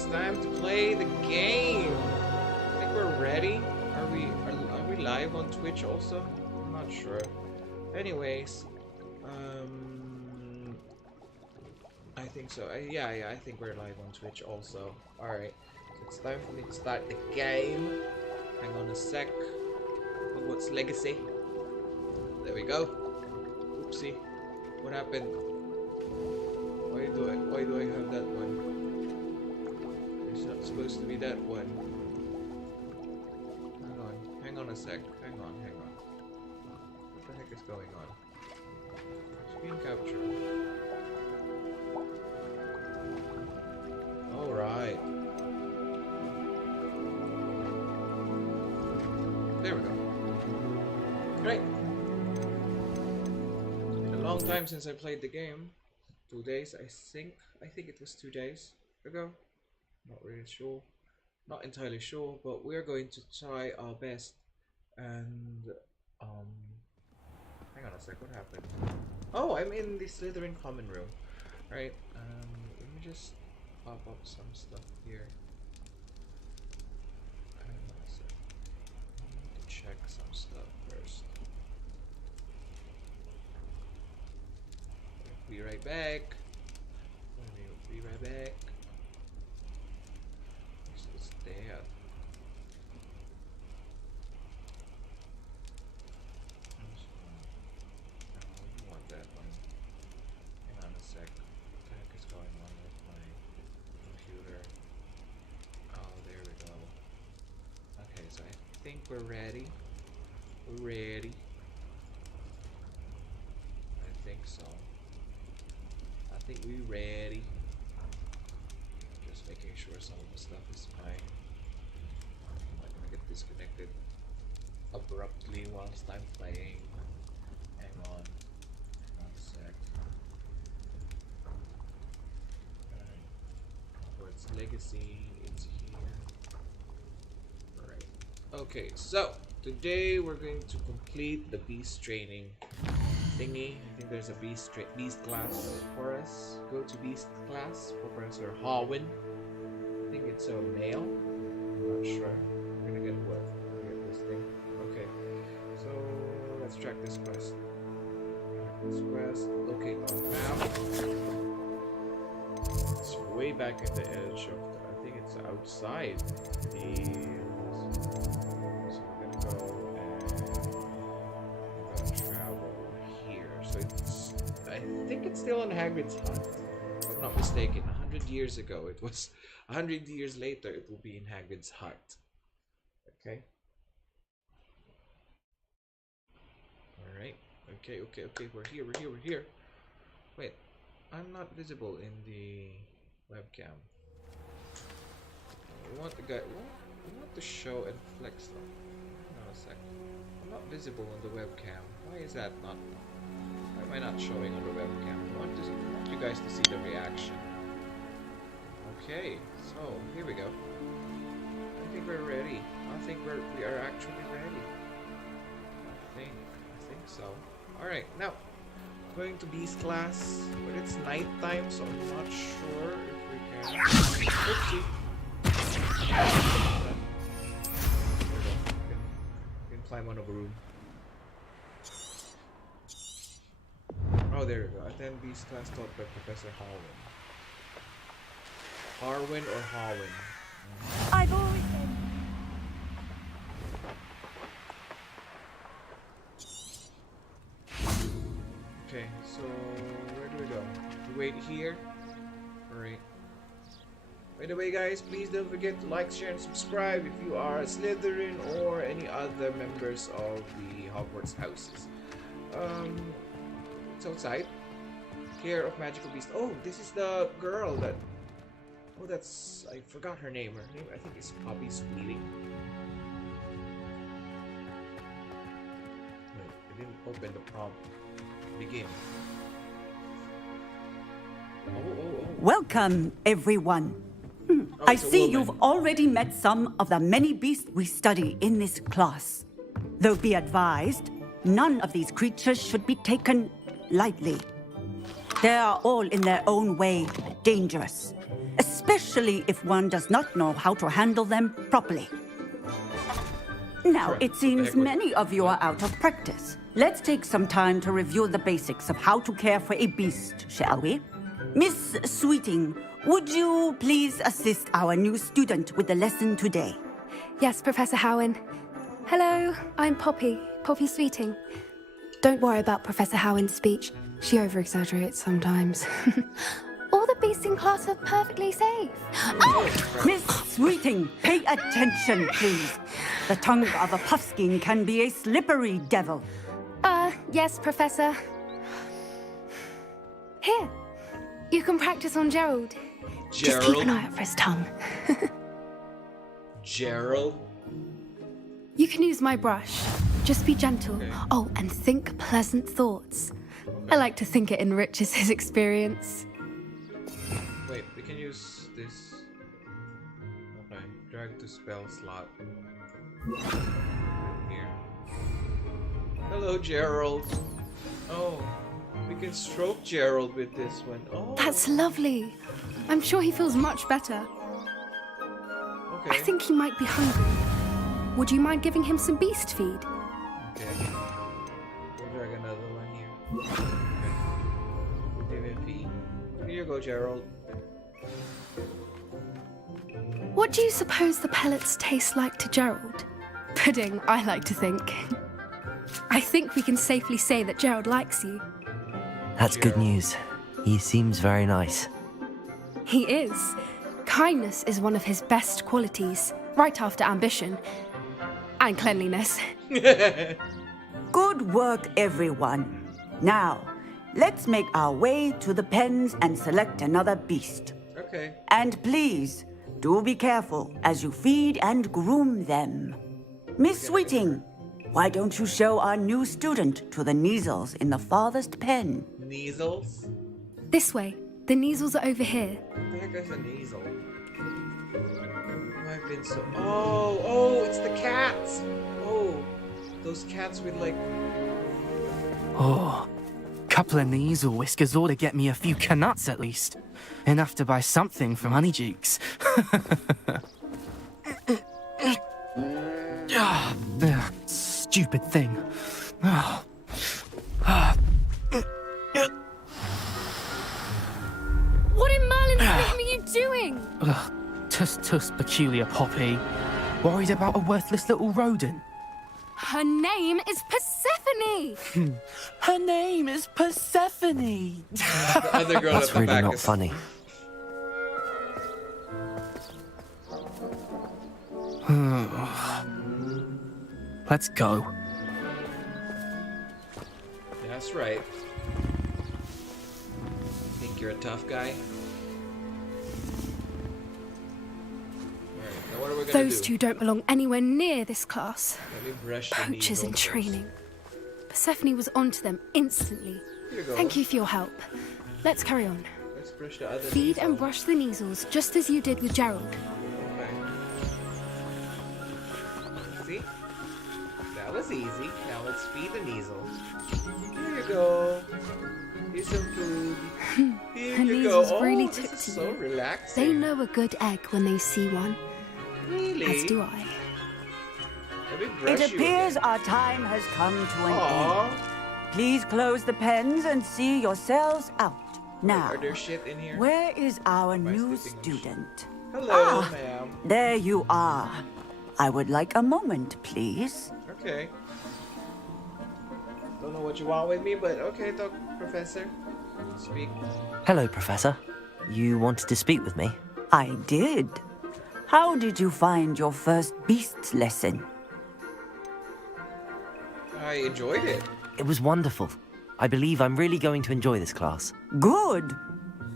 it's time to play the game. I think we're ready. Are we live on Twitch also? I'm not sure. Anyways, I think so. Yeah, I think we're live on Twitch also. Alright, so it's time for me to start the game. Hang on a sec. Hogwarts Legacy. There we go. Oopsie. What happened? Why do I have that one? It's not supposed to be that one. Hang on a sec. Hang on. What the heck is going on? Screen capture. Alright. There we go. Great. It's been a long time since I played the game. 2 days, I think it was 2 days ago. Not really sure. Not entirely sure, but we're going to try our best. And hang on a sec, what happened? Oh, I'm in the Slytherin common room. Right, let me just pop up some stuff here. Hang on a sec. I need to check some stuff first. Be right back. Be right back. It's there. That one. Hang on a sec. What the heck is going on with my computer? Oh, there we go. Okay, so I think we're ready. We're ready. I think so. I think we're ready. Just making sure some of the stuff is fine. I'm not gonna get disconnected abruptly whilst I'm playing. Hang on. Hogwarts Legacy, it's here. Alright. Okay, so today we're going to complete the beast training thingy. I think there's a beast class for us. Go to beast class for Professor Howin. I think it's a male. I'm not sure. We're gonna get what? We're gonna get this thing. Okay. So let's track this quest. This quest, locate on map. It's way back at the edge of the, I think it's outside the, so we're gonna go and we're gonna travel here. So it's, I think it's still in Hagrid's hut, if I'm not mistaken. 100 years ago it was, 100 years later it will be in Hagrid's hut. Okay. Alright. Okay, we're here. Wait, I'm not visible in the webcam. We want the guy, we want to show and flex them. Hang on a sec. I'm not visible on the webcam. Why is that not? Why am I not showing on the webcam? I want you guys to see the reaction. Okay, so here we go. I think we're ready. I think we are actually ready. I think so. Alright, now going to Beast class, but it's night time, so I'm not sure if we can. Oopsie. There we go. We can climb on a broom. Oh, there we go. Attend Beast class taught by Professor Howin. Harwin or Howin? I've always said. Okay, so where do we go? We wait here? Alright. By the way guys, please don't forget to like, share, and subscribe if you are a Slytherin or any other members of the Hogwarts houses. It's outside. Care of Magical Beast. Oh, this is the girl that... Oh, that's... I forgot her name. Her name, I think, is Poppy Squealing. Wait, I didn't open the prompt. Begin. Oh. Welcome, everyone. Oh, I it's a see woman. you've already met some of the many beasts we study in this class. Though be advised, none of these creatures should be taken lightly. They are all in their own way dangerous, especially especially if one does not know how to handle them properly. Now, Correct. it seems What the heck many of you are out of practice. Let's take some time to review the basics of how to care for a beast, shall we? Miss Sweeting, would you please assist our new student with the lesson today? Yes, Professor Howen. Hello, I'm Poppy Sweeting. Don't worry about Professor Howen's speech. She over-exaggerates sometimes. All the beasts in class are perfectly safe. Oh! Miss Sweeting, pay attention, please. The tongue of a puffskein can be a slippery devil. Yes, Professor. Here, you can practice on Gerald. Just keep an eye out for his tongue. Gerald? You can use my brush. Just be gentle. Okay. Oh, and think pleasant thoughts. I like to think it enriches his experience. Wait, we can use this. Okay, drag to spell slot. Here. Hello, Gerald. Oh, we can stroke Gerald with this one. Oh. That's lovely. I'm sure he feels much better. Okay. I think he might be hungry. Would you mind giving him some beast feed? Okay. We'll drag another one here. Okay. We'll give him feed. Here you go, Gerald. What do you suppose the pellets taste like to Gerald? Pudding, I like to think. I think we can safely say that Gerald likes you. That's good news. He seems very nice. He is. Kindness is one of his best qualities, right after ambition. And cleanliness. Good work, everyone. Now, let's make our way to the pens and select another beast. Okay. And please, do be careful as you feed and groom them. Miss Sweeting, why don't you show our new student to the Neasels in the farthest pen? Neasels? This way. The Neasels are over here. What the heck is a Neasel? I've been so. Oh, it's the cats! Oh, those cats with like. Oh, couple of Neasel whiskers ought to get me a few canuts at least. Enough to buy something from Honeydukes. Stupid thing. Ah. Ah. What in Merlin's name are you doing? Ugh, tuss, peculiar Poppy. Worried about a worthless little rodent. Her name is Persephone! Her name is Persephone. The other girl That's at the really back not is funny. Let's go. That's right. Think you're a tough guy? Alright, now what are we gonna Those do? two don't belong anywhere near this class. Let me brush the Poachers in Neasel training. Persephone was onto them instantly. first. Here you go. Thank you for your help. Let's carry on. Let's brush the other Feed Neasel. and brush the Neasels, just as you did with Gerald. Okay. See? That was easy. Now let's feed the Neasel. Here you go. Here's some food. Here The you go. Neasels really Oh, took this to is so you. relaxing. They know a good egg when they see one, Really? as do I. Let me brush It you appears again. our time has come to an Aw. end. Please close the pens and see yourselves out. Now, Are there shit in here? where is our Am I new sleeping on student? Hello, Ah. ma'am. There you are. I would like a moment, please. Okay. Don't know what you want with me, but okay, Professor. Speak. Hello, Professor. You wanted to speak with me? I did. How did you find your first beasts lesson? I enjoyed it. It was wonderful. I believe I'm really going to enjoy this class. Good.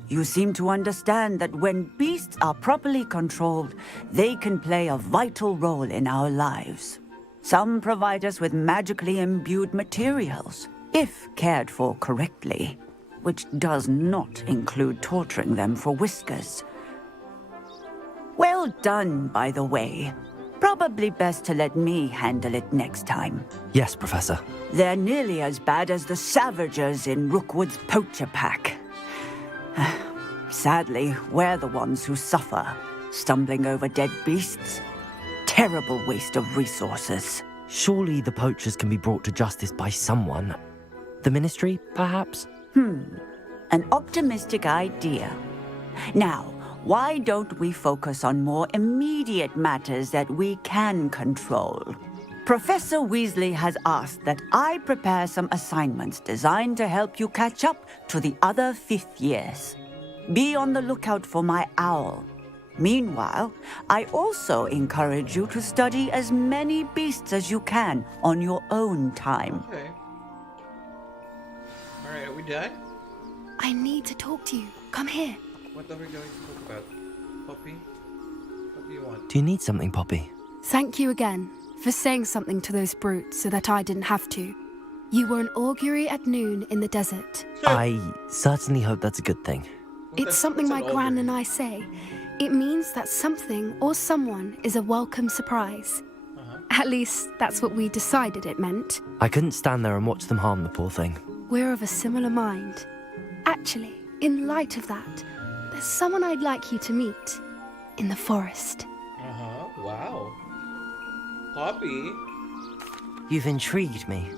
You seem to understand that when beasts are properly controlled, they can play a vital role in our lives. Some provide us with magically imbued materials, if cared for correctly, which does not include torturing them for whiskers. Well done, by the way. Probably best to let me handle it next time. Yes, Professor. They're nearly as bad as the Savagers in Rookwood's poacher pack. Sadly, we're the ones who suffer, stumbling over dead beasts. Terrible waste of resources. Surely the poachers can be brought to justice by someone. The Ministry, perhaps? An optimistic idea. Now, why don't we focus on more immediate matters that we can control? Professor Weasley has asked that I prepare some assignments designed to help you catch up to the other fifth years. Be on the lookout for my owl. Meanwhile, I also encourage you to study as many beasts as you can on your own time. Okay. Alright, are we done? I need to talk to you. Come here. What are we going to talk about? Poppy? What do you want? Do you need something, Poppy? Thank you again for saying something to those brutes so that I didn't have to. You were an augury at noon in the desert. I certainly hope that's a good thing. It's something my gran and I say. It means that something or someone is a welcome surprise. At least, that's what we decided it meant. I couldn't stand there and watch them harm the poor thing. We're of a similar mind. Actually, in light of that, there's someone I'd like you to meet. In the forest. Wow. Poppy? You've intrigued me.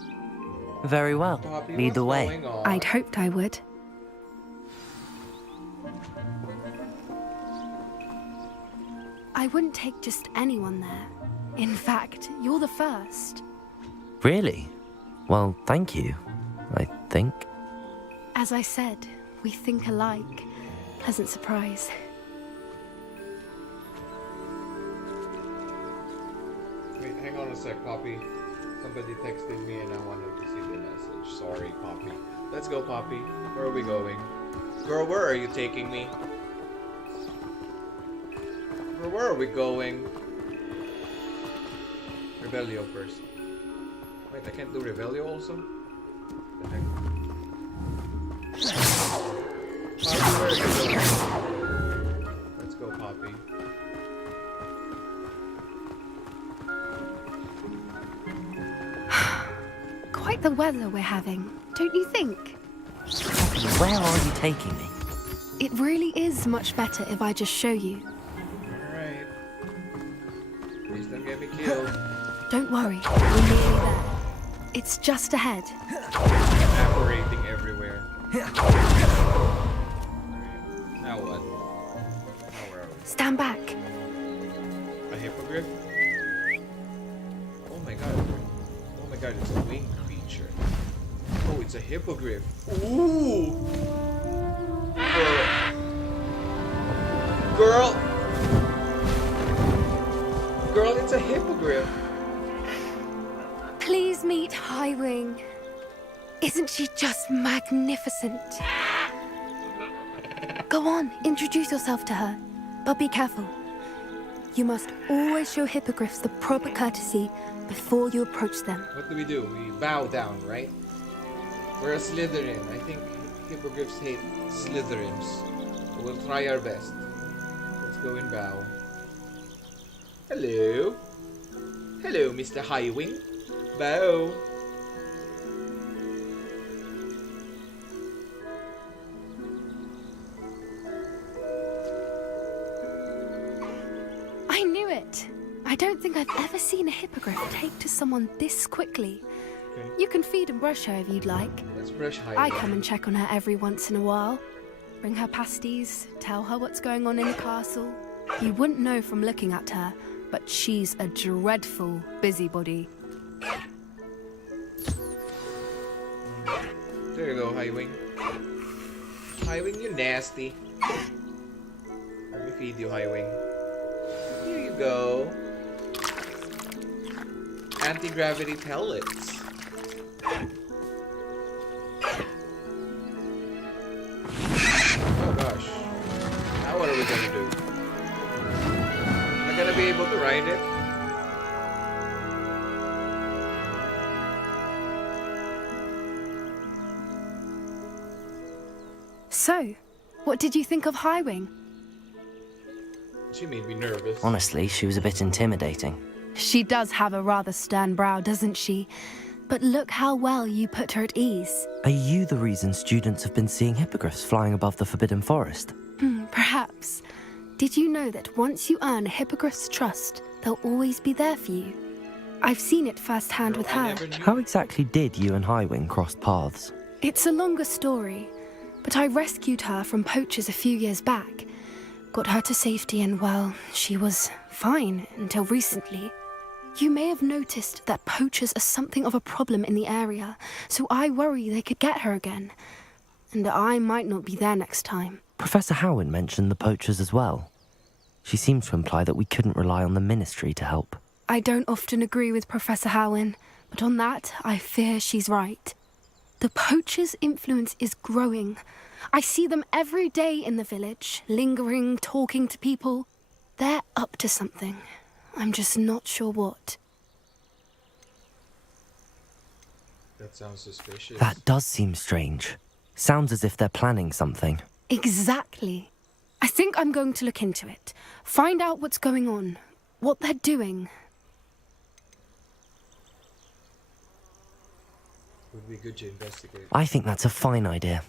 Very well. Poppy, Lead the what's way. going on? I'd hoped I would. I wouldn't take just anyone there. In fact, you're the first. Really? Well, thank you, I think. As I said, we think alike. Pleasant surprise. Wait, hang on a sec, Poppy. Somebody texted me and I wanted to see the message. Sorry, Poppy. Let's go, Poppy. Where are we going? Girl, where are you taking me? Girl, where are we going? Revelio first. Wait, I can't do Revelio also? The heck? Poppy, where are you going? Let's go, Poppy. Quite the weather we're having, don't you think? Poppy, where are you taking me? It really is much better if I just show you. Alright. Please don't get me killed. Don't worry, we're nearly there. It's just ahead. Evaporating everywhere. Alright. Now what? Now where are we? Stand back. A hippogriff? Oh my god. Oh my god, it's a winged creature. Oh, it's a hippogriff. Ooh! Girl! Girl, it's a hippogriff. Please meet Highwing. Isn't she just magnificent? Go on, introduce yourself to her. But be careful. You must always show hippogriffs the proper courtesy before you approach them. What do? We bow down, right? We're a Slytherin. I think hippogriffs hate Slytherins. We'll try our best. Let's go and bow. Hello. Hello, Mr. Highwing. Bow. I knew it. I don't think I've ever seen a hippogriff take to someone this quickly. Okay. You can feed and brush her if you'd like. Let's brush Highwing. I come and check on her every once in a while. Bring her pasties, tell her what's going on in the castle. You wouldn't know from looking at her, but she's a dreadful busybody. There you go, Highwing. Highwing, you nasty. Let me feed you, Highwing. Here you go. Anti-gravity pellets. Oh gosh. Now what are we gonna do? Am I gonna be able to ride it? So, what did you think of Highwing? She made me nervous. Honestly, she was a bit intimidating. She does have a rather stern brow, doesn't she? But look how well you put her at ease. Are you the reason students have been seeing hippogriffs flying above the Forbidden Forest? Perhaps. Did you know that once you earn a hippogriff's trust, they'll always be there for you? I've seen it firsthand with I her. never knew. How exactly did you and Highwing cross paths? It's a longer story, but I rescued her from poachers a few years back. Got her to safety and, well, she was fine until recently. You may have noticed that poachers are something of a problem in the area, so I worry they could get her again. And I might not be there next time. Professor Howin mentioned the poachers as well. She seemed to imply that we couldn't rely on the Ministry to help. I don't often agree with Professor Howin, but on that, I fear she's right. The poachers' influence is growing. I see them every day in the village, lingering, talking to people. They're up to something. I'm just not sure what. That sounds suspicious. That does seem strange. Sounds as if they're planning something. Exactly. I think I'm going to look into it. Find out what's going on, what they're doing. Would be good to investigate. I think that's a fine idea.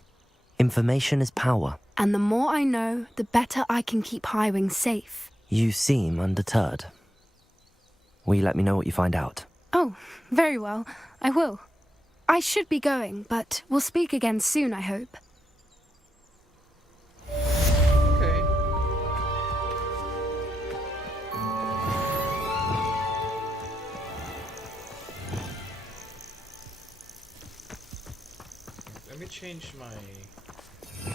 Information is power. And the more I know, the better I can keep Highwing safe. You seem undeterred. Will you let me know what you find out? Oh, very well. I will. I should be going, but we'll speak again soon, I hope. Okay. Let me change my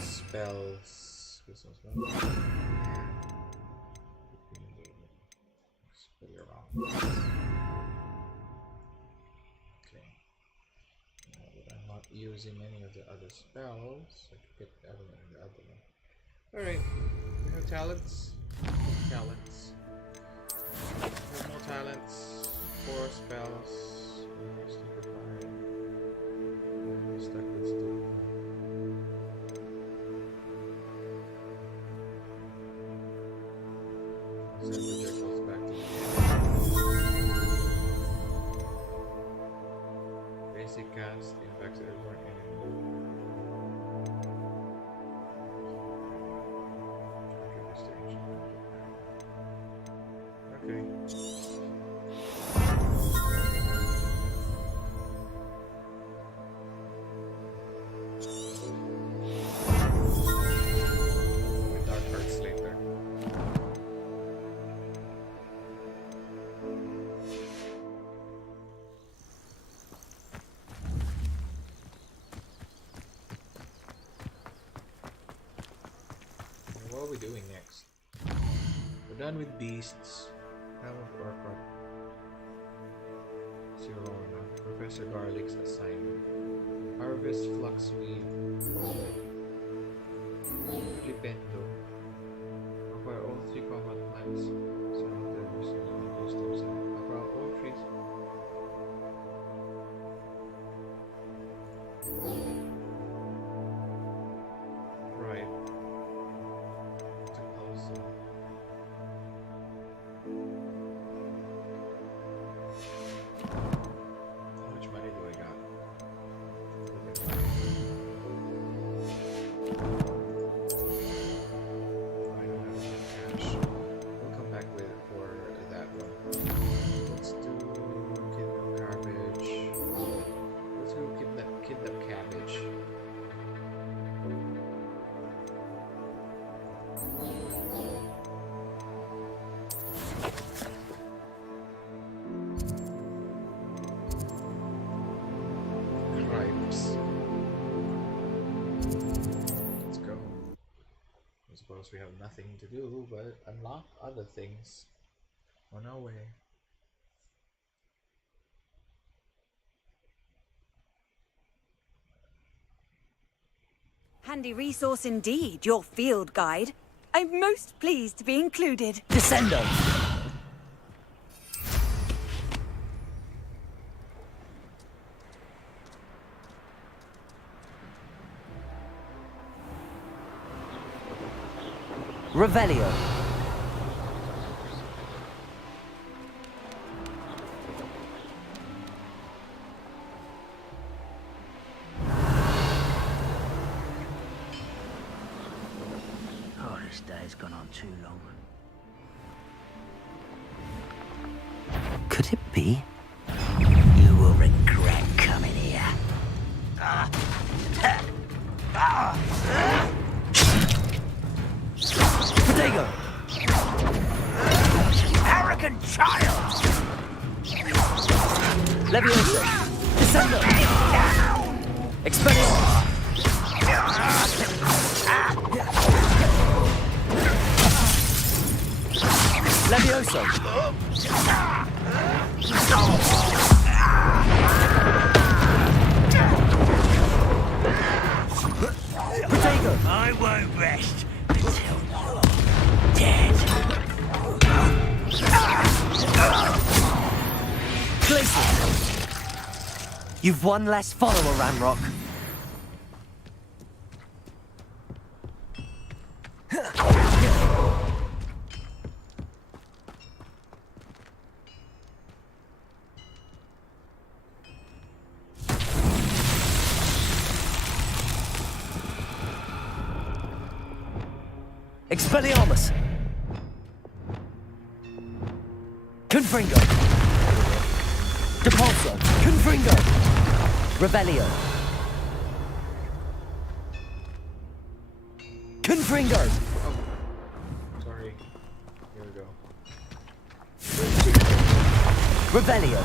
spells. Spell around. Okay. Now that I'm not using any of the other spells, I can get the other one and the other one. Alright, we have talents. Talents. We have more talents. 4 spells. Stupefy. I'm stuck with stupefy. Send projectiles back to the basic cast, impacts everyone enemy. Okay. With dark hearts later. What are we doing next? We're done with beasts. Helm of Barkrock. Zero now. Professor Garlic's assignment. Harvest Fluxweed. Flipendo. Acquire all 3 combat plants. Surround them with some costumes and acquire all trees. Right. To close them. How much money do I got? I don't have enough cash. We'll come back with it for that one. Let's do kidnap cabbage. Let's go kidnap cabbage. Cripes. Let's go. I suppose we have nothing to do but unlock other things on our way. Handy resource indeed, your field guide. I'm most pleased to be included. Descendo! Revelio. This day's gone on too long. Could it be? You will regret coming here. Protego! Arrogant child! Leviosa! Descendo! Expelliarmus! Leviosa! Protego! I won't rest until you're dead. Glacier! You've one less follower, Ranrock. Expelliarmus! Confringo! Depulso! Confringo! Revelio! Confringo! Oh, sorry. Here we go. Revelio!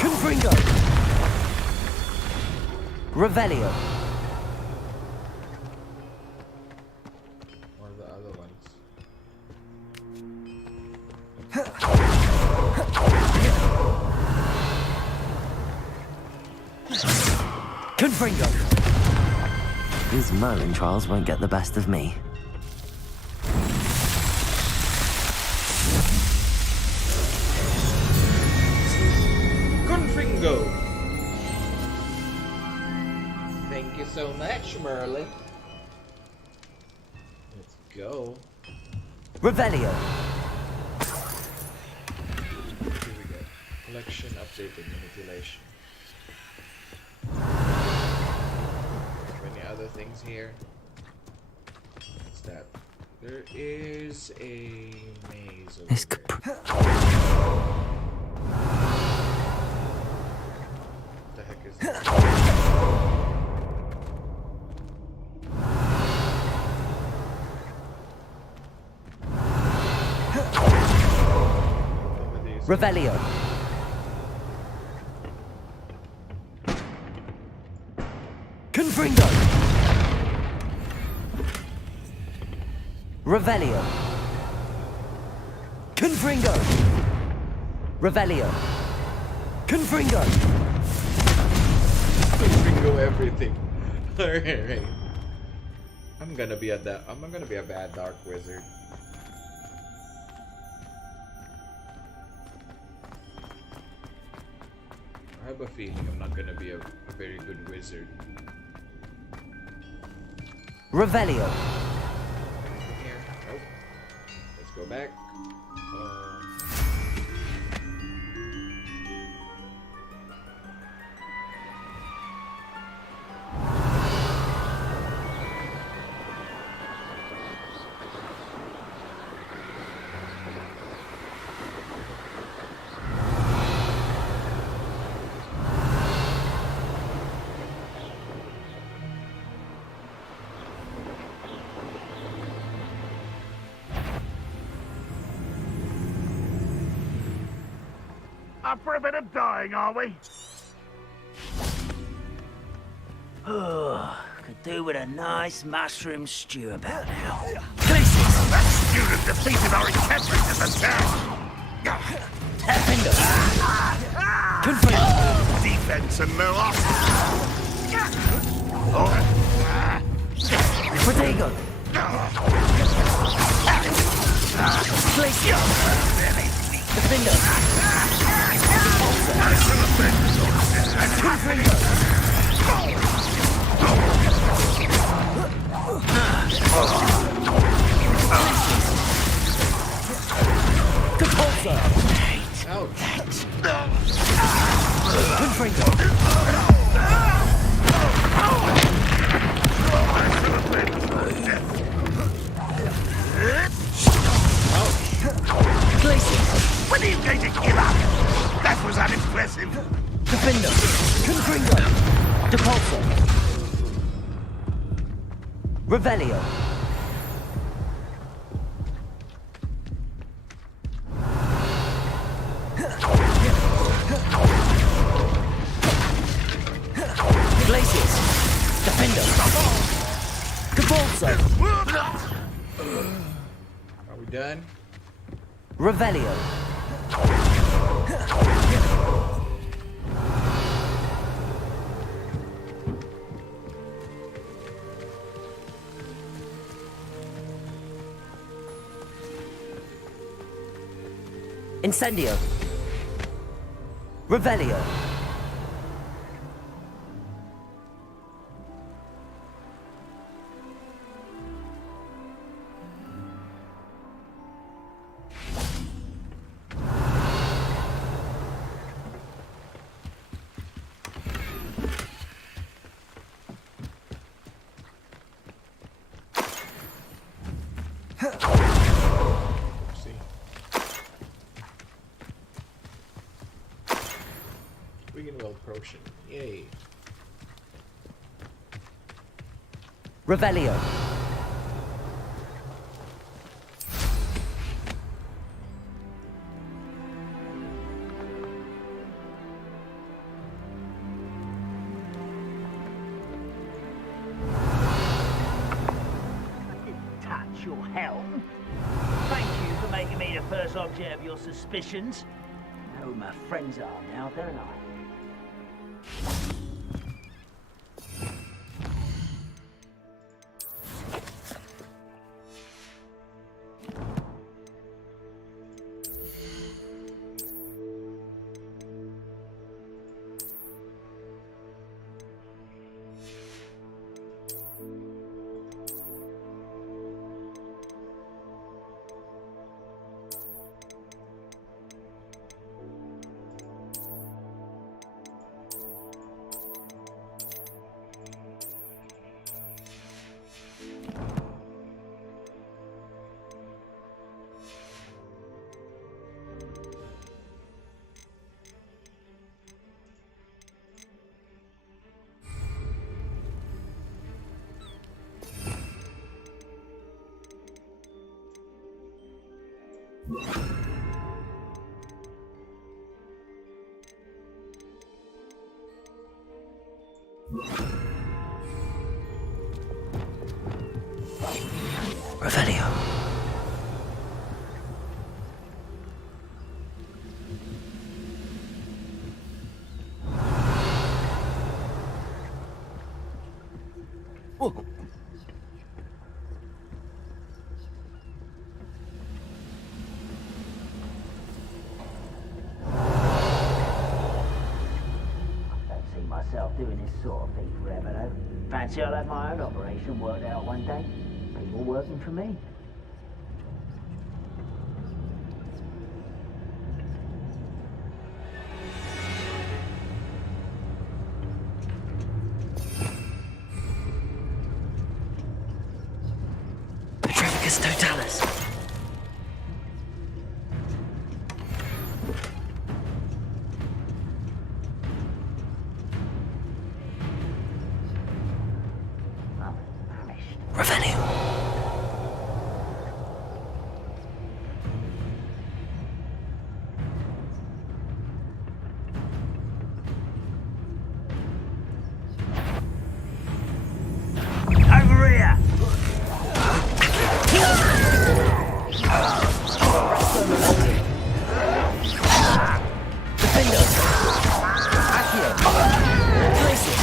Confringo! Revelio! Or the other ones. Confringo! These Merlin trials won't get the best of me. Confringo! Thank you so much, Merlin. Let's go. Revelio! Here we go. Collection updated manipulation. Any other things here? What's that? There is a maze over This there. could What the heck is that? Some of these- Revelio! Confringo! Revelio! Confringo! Revelio! Confringo! Confringo everything. Alright. I'm gonna be a bad dark wizard. I have a feeling I'm not gonna be a very good wizard. Revelio! Anything here? Nope. Let's go back. Up for a bit of dying, are we? Could do with a nice mushroom stew about now. That student defeated our enchantment in the town! Confringo! Defense and no offense! Protego! Glacier! Defendo! Confringo! Depulso! Ouch! Confringo! Revelio. Glacius. Defender. Cabalso. Are we done? Revelio. Incendio. Revelio. See. Well potion. Yay. Revelio. Touch your helm. Thank you for making me the first object of your suspicions. I know who my friends are now, don't I? Revelio. Oh. Don't see myself doing this sort of thing forever, though. Fancy I'll have my own operation worked out one day. People working for me. Petrificus totalis. Revelio. Over here! Defender. Accio. Glacius.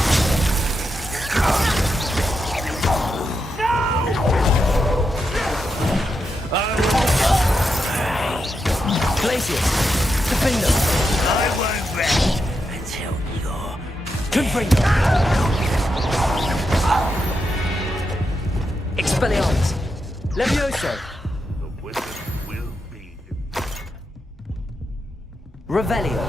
Glacius. Defender. I won't rest until you're Confringo. Expelliarmus. Levioso. The wizard will be. Revelio.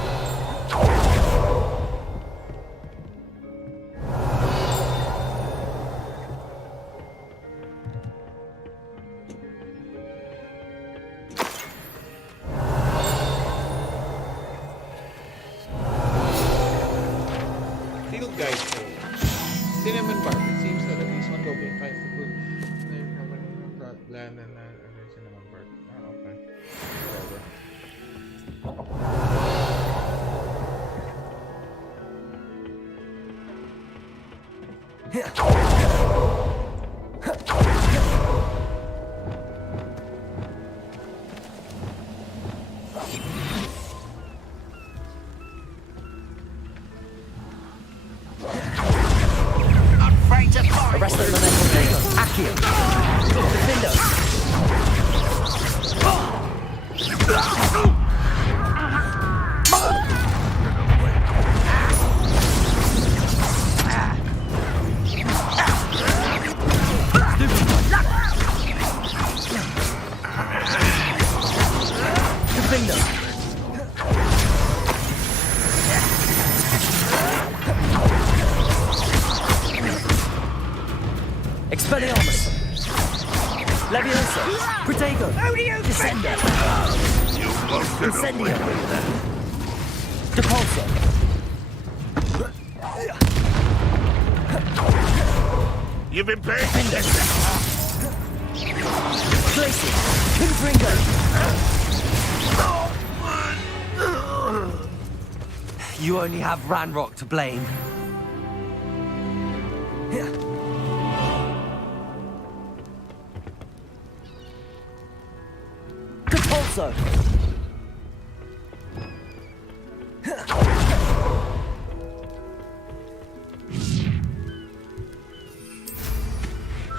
Field guide told. Cinnamon bark. It seems that at least one one goblin finds the food. They come in that land and there's cinnamon bark. Oh, okay. Whatever. Afraid to fight! Arrest the elemental neighbor. Accio. Defender. Defender. Expelliarmus. Leviosa. Protego. Descender. You won't get away Incendio. with that. Depulso. You've been paying attention. Glacier. Confringo. You only have Ranrock to blame. Depulso.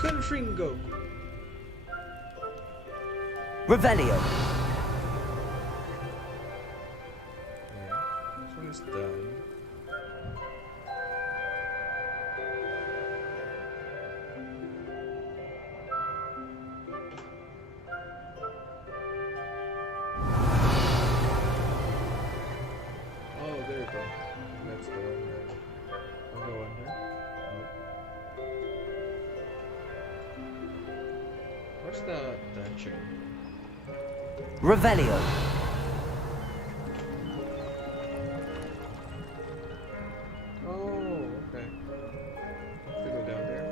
Confringo. Revelio. This one is done. Oh, there we go. Let's go under. I'll go under. What's the dungeon? Revelio. Oh, okay. Have to go down there.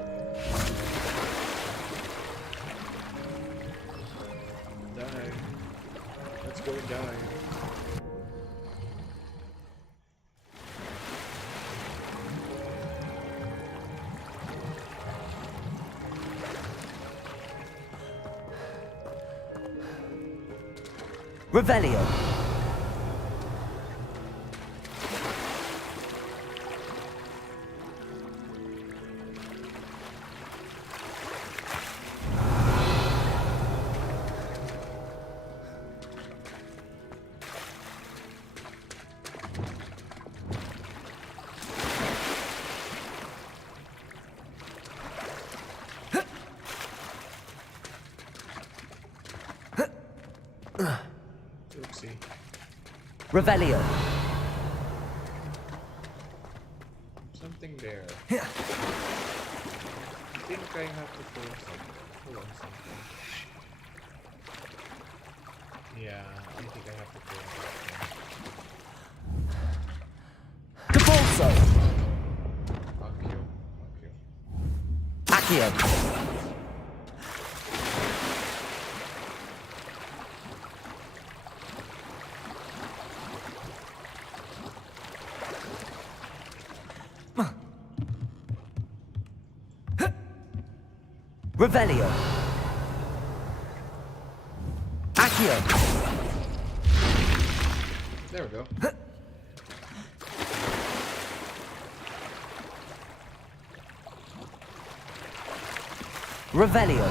Die. Let's go and die. Revelio. Oopsie. Revelio. Something there. I think I have to pull something. Pull on something. Yeah, I think I have to pull on something. Depulso. Fuck you. Accio. Revelio. Accio. There we go. Revelio.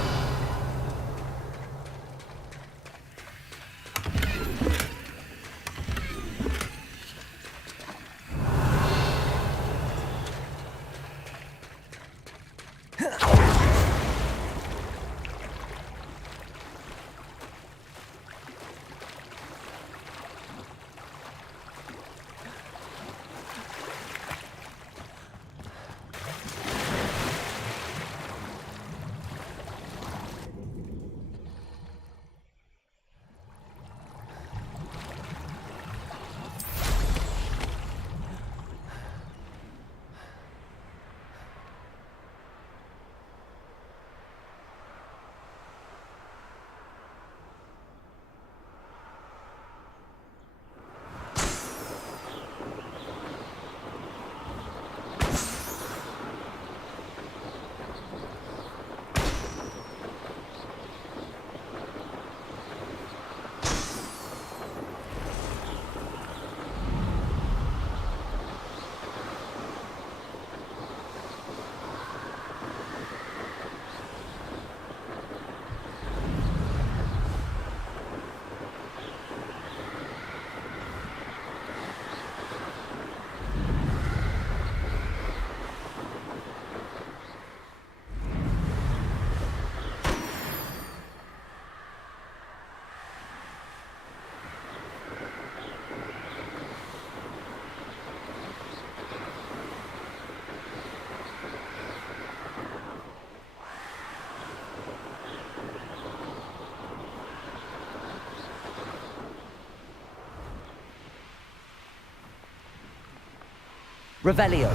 Revelio.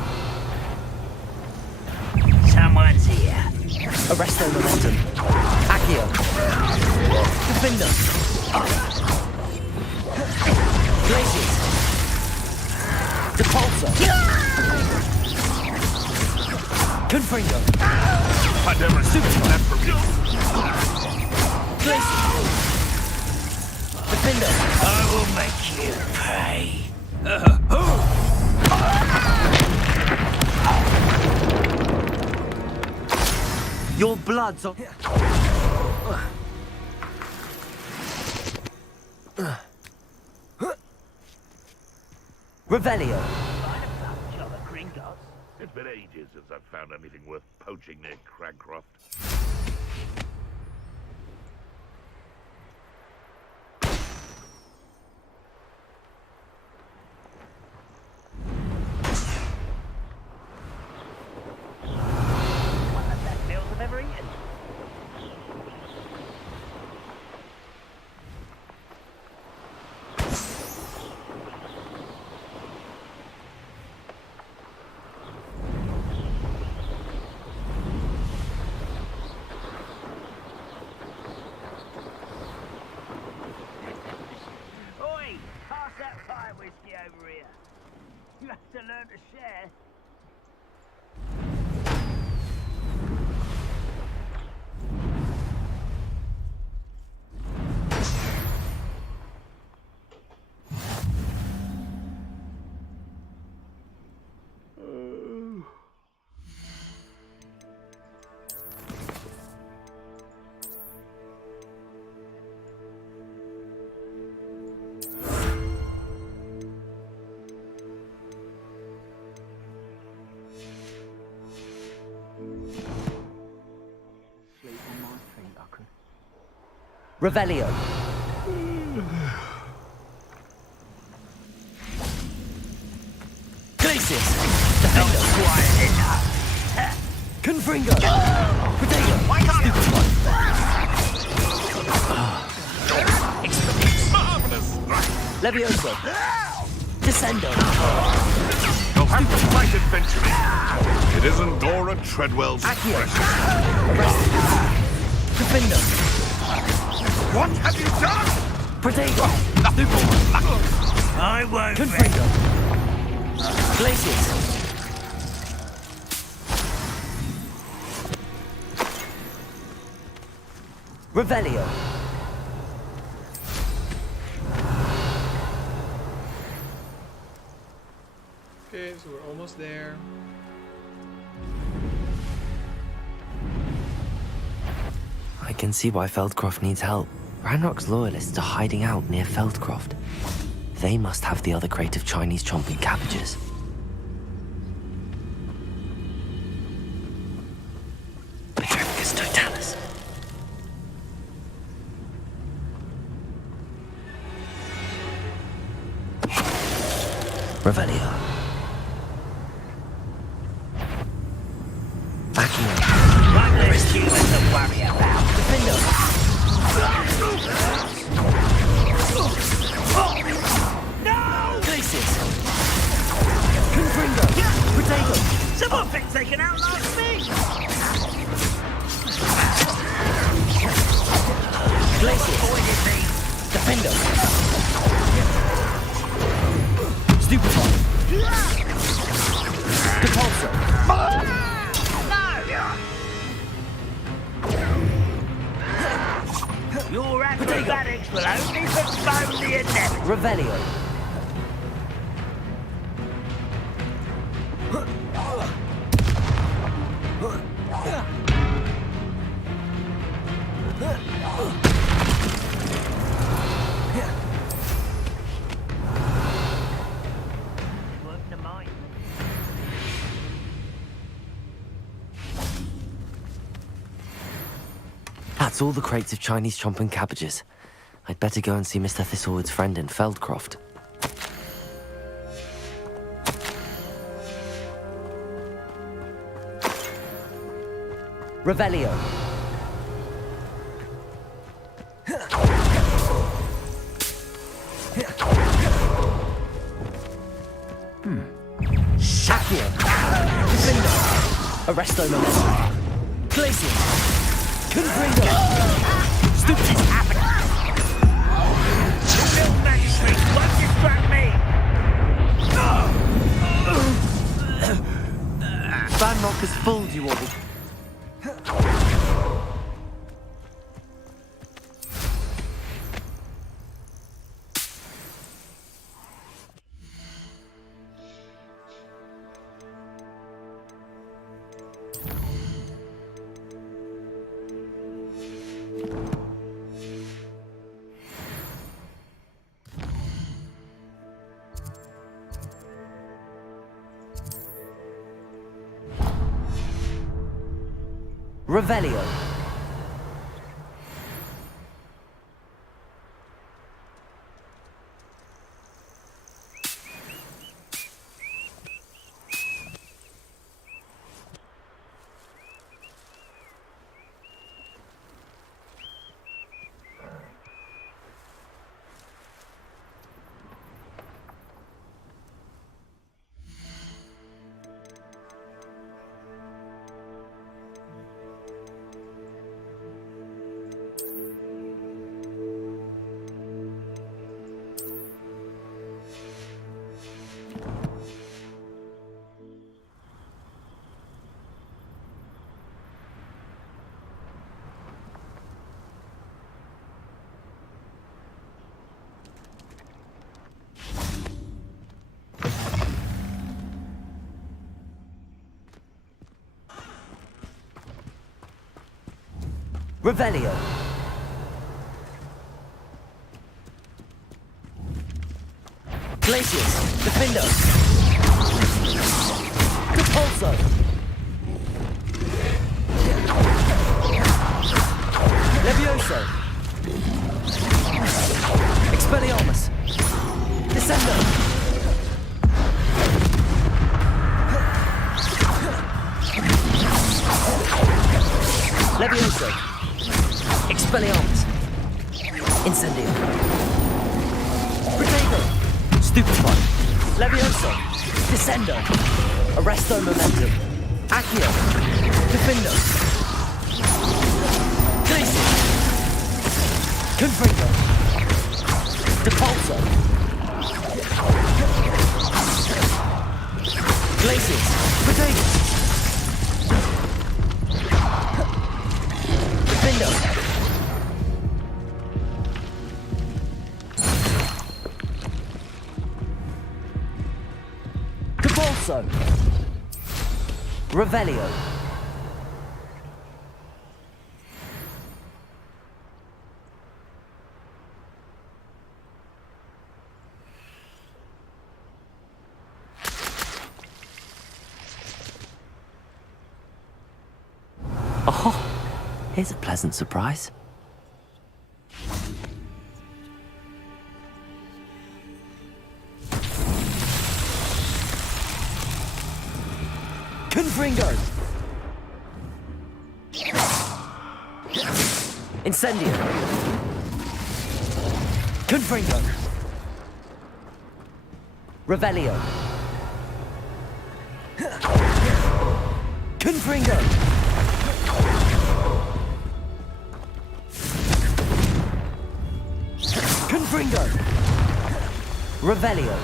Someone's here. Arresto Momentum. Accio. Defender. Glaciers. Depulso. Confringo. I never seen that from you. Glaciers. Defender. I will make you pay. Your blood's on... Revelio. It's been ages since I've found anything worth poaching near Cragcroft. One of the best meals I've ever eaten. Oi! Pass that fire whiskey over here. You have to learn to share. Sleep on my feet, I could. Revelio. Glaciers. Defender. Quiet enough. Confringo. Potato. Marvelous! Levioso. Descendo. You'll have to fight adventuring. It isn't Dora Treadwell's Accio. precious. Defender. What have you done? Potato. I won't. Confringo. Glaciers. Revelio. Okay, so we're almost there. I can see why Feldcroft needs help. Ranrock's loyalists are hiding out near Feldcroft. They must have the other crate of Chinese chomping cabbages. Petrificus totalis. Revelio. Accio. One less human to worry about. Defender. No! Glaciers. Confringo. Potato. Someone thinks they can outlast me! Glaciers. Avoided me. Defender. Stupefy. Depulso. Your acrobatics will only postpone the inevitable. Revelio. Working the mine. That's all the crates of Chinese chomping cabbages. I'd better go and see Mr. Thistlewood's friend in Feldcroft. Revelio. Arresto momentum. Glacier. Confringo. Stupid. You will match me. Won't distract me. Vanrock has fooled you all. Revelio. Revelio. Glacius. Defendo. Repulso. Levioso. Expelliarmus. Descendo. Levioso. Expelliarmus. Incendio. Protego. Stupefy. Levioso. Descendo. Arresto momentum. Accio. Defendo. Glacier. Confringo. Depulso. Glaciers. Protego. Defendo. Depulso. Revelio. Oh, here's a pleasant surprise. Confringo! Incendio! Confringo! Revelio! Confringo! Confringo! Revelio!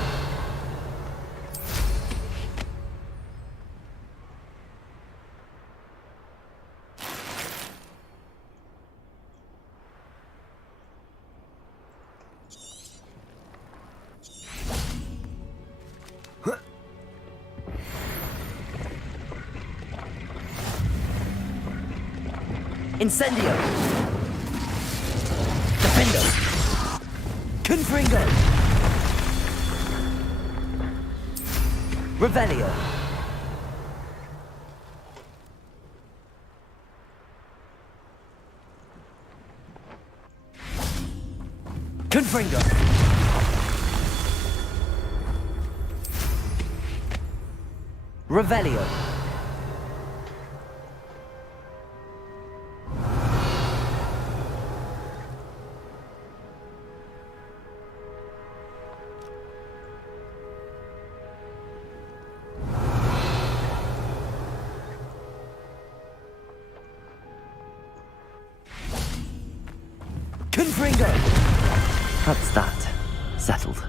Incendio! Defendo! Confringo! Revelio! Confringo! Revelio! Confringo! That's that. Settled.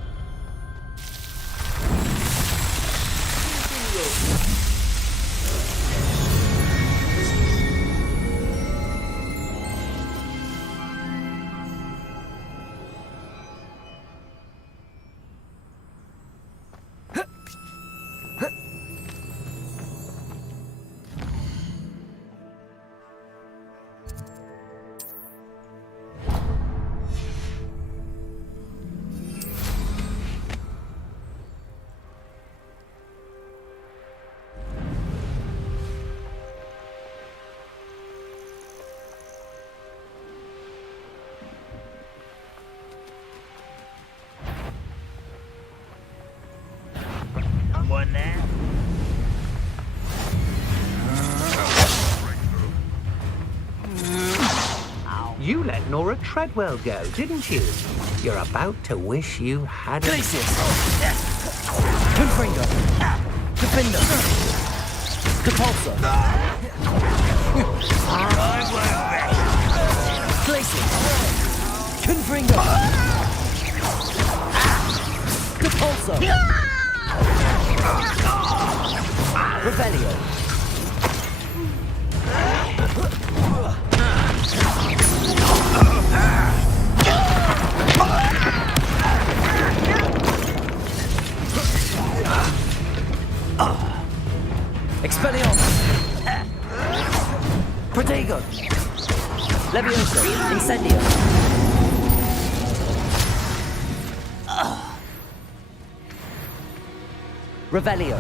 Someone there? You let Nora Treadwell go, didn't you? You're about to wish you hadn't. Glacius! Confringo! Defender! Depulso! Glacius! Confringo! Depulso! Revelio! Expelliarmus! Protego! Levioso! Incendio! Revelio!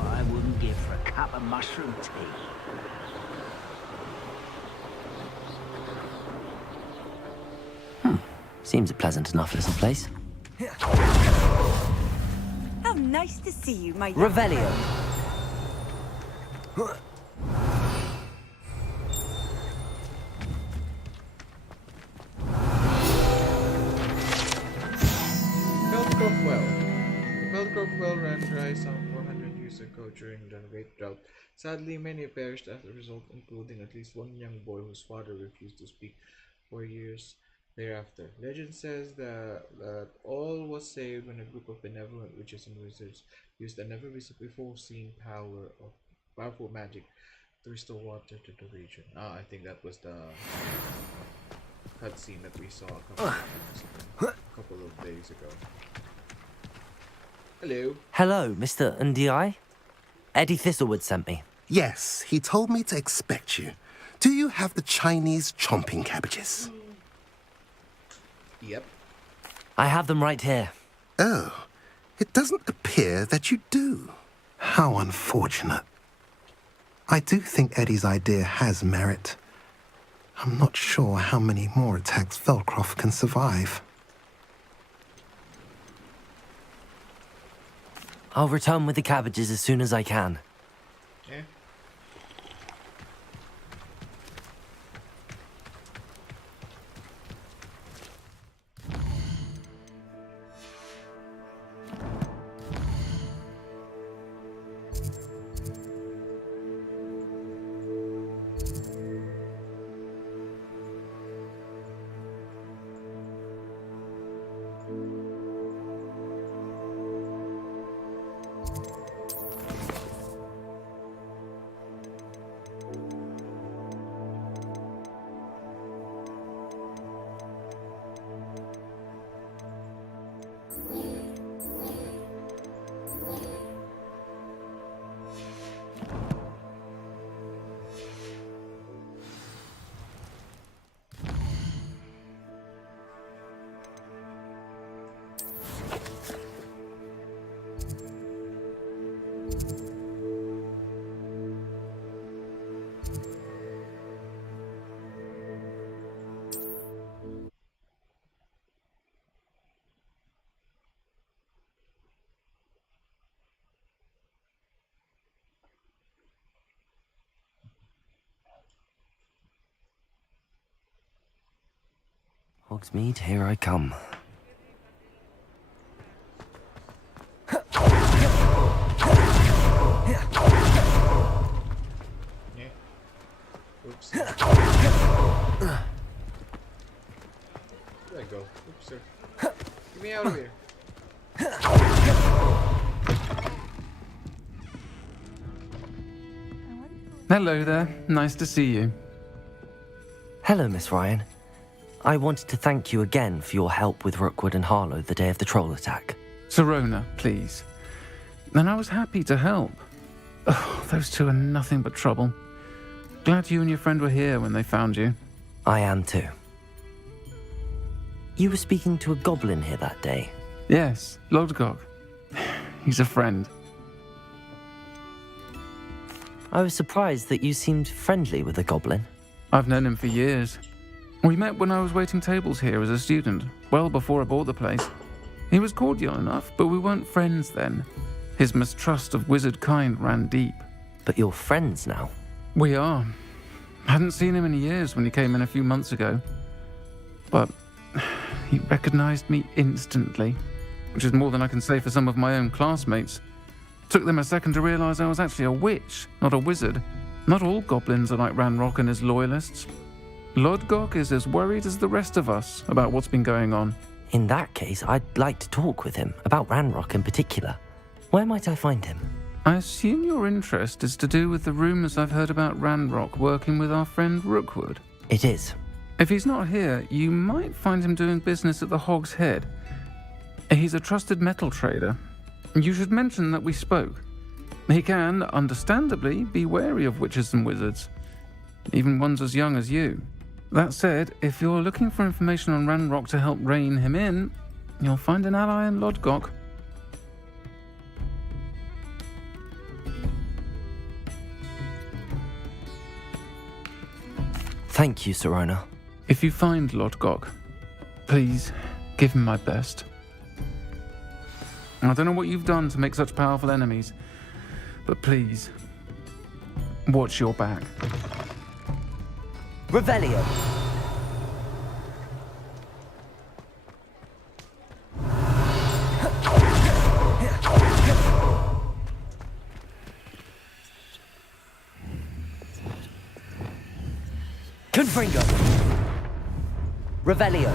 I wouldn't give for a cup of mushroom tea. Seems a pleasant enough little place. How nice to see you, my young Revelio. Feldcroft Well. The Feldcroft Well ran dry some 400 years ago during the Great Drought. Sadly, many perished as a result, including at least one young boy whose father refused to speak for years thereafter. Legend says that all was saved when a group of benevolent witches and wizards used a never before seen powerful magic to restore water to the region. I think that was the cutscene that we saw a couple of days ago. Hello. Hello, Mr. Ndi? Eddie Thistlewood sent me. Yes, he told me to expect you. Do you have the Chinese chomping cabbages? Yep. I have them right here. Oh, it doesn't appear that you do. How unfortunate. I do think Eddie's idea has merit. I'm not sure how many more attacks Feldcroft can survive. I'll return with the cabbages as soon as I can. Yeah. Hogsmeade, here I come. Yeah. Oops. Where'd I go? Oops, sir. Get me out of here. Hello there. Nice to see you. Hello, Miss Ryan. I wanted to thank you again for your help with Rookwood and Harlow the day of the troll attack. Serona, please. And I was happy to help. Oh, those two are nothing but trouble. Glad you and your friend were here when they found you. I am too. You were speaking to a goblin here that day. Yes, Lodgok. He's a friend. I was surprised that you seemed friendly with the goblin. I've known him for years. We met when I was waiting tables here as a student, well before I bought the place. He was cordial enough, but we weren't friends then. His mistrust of wizard kind ran deep. But you're friends now? We are. Hadn't seen him in years when he came in a few months ago. But he recognized me instantly, which is more than I can say for some of my own classmates. Took them a second to realize I was actually a witch, not a wizard. Not all goblins are like Ranrock and his loyalists. Lodgok is as worried as the rest of us about what's been going on. In that case, I'd like to talk with him, about Ranrock in particular. Where might I find him? I assume your interest is to do with the rumors I've heard about Ranrock working with our friend Rookwood. It is. If he's not here, you might find him doing business at the Hog's Head. He's a trusted metal trader. You should mention that we spoke. He can, understandably, be wary of witches and wizards, even ones as young as you. That said, if you're looking for information on Ranrock to help rein him in, you'll find an ally in Lodgok. Thank you, Serona. If you find Lodgok, please give him my best. I don't know what you've done to make such powerful enemies, but please, watch your back. Revelio. Confringo. Revelio.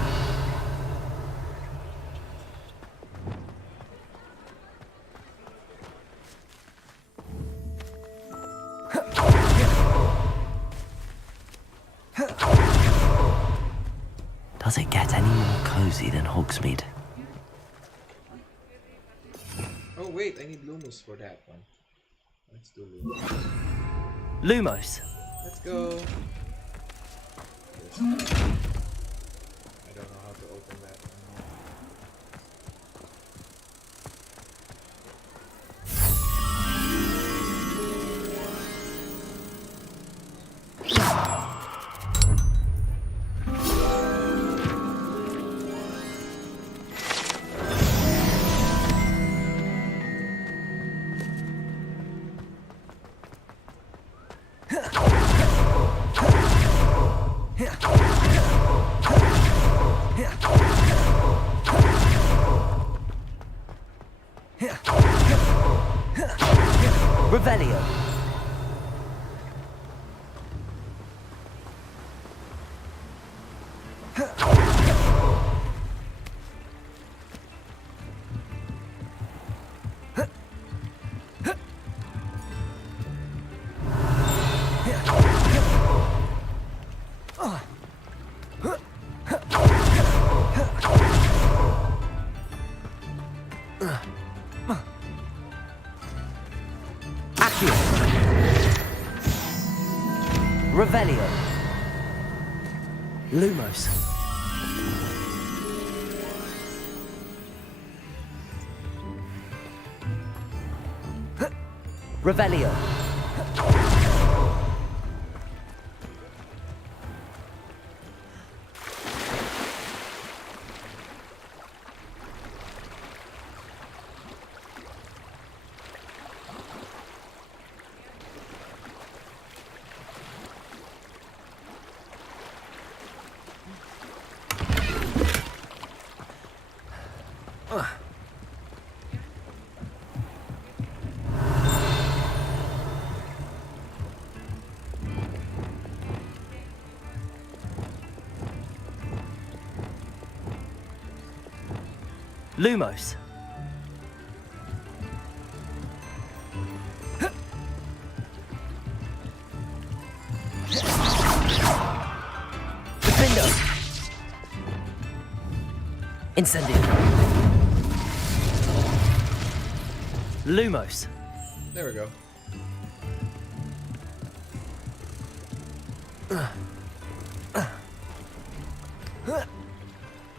Does it get any more cozy than Hogsmeade? Oh wait, I need Lumos for that one. Let's do Lumos. Lumos. Let's go. I don't know how to open that one. Revelio. Revelio. Lumos. Revelio. Lumos. Defender. Incendio. Lumos. There we go.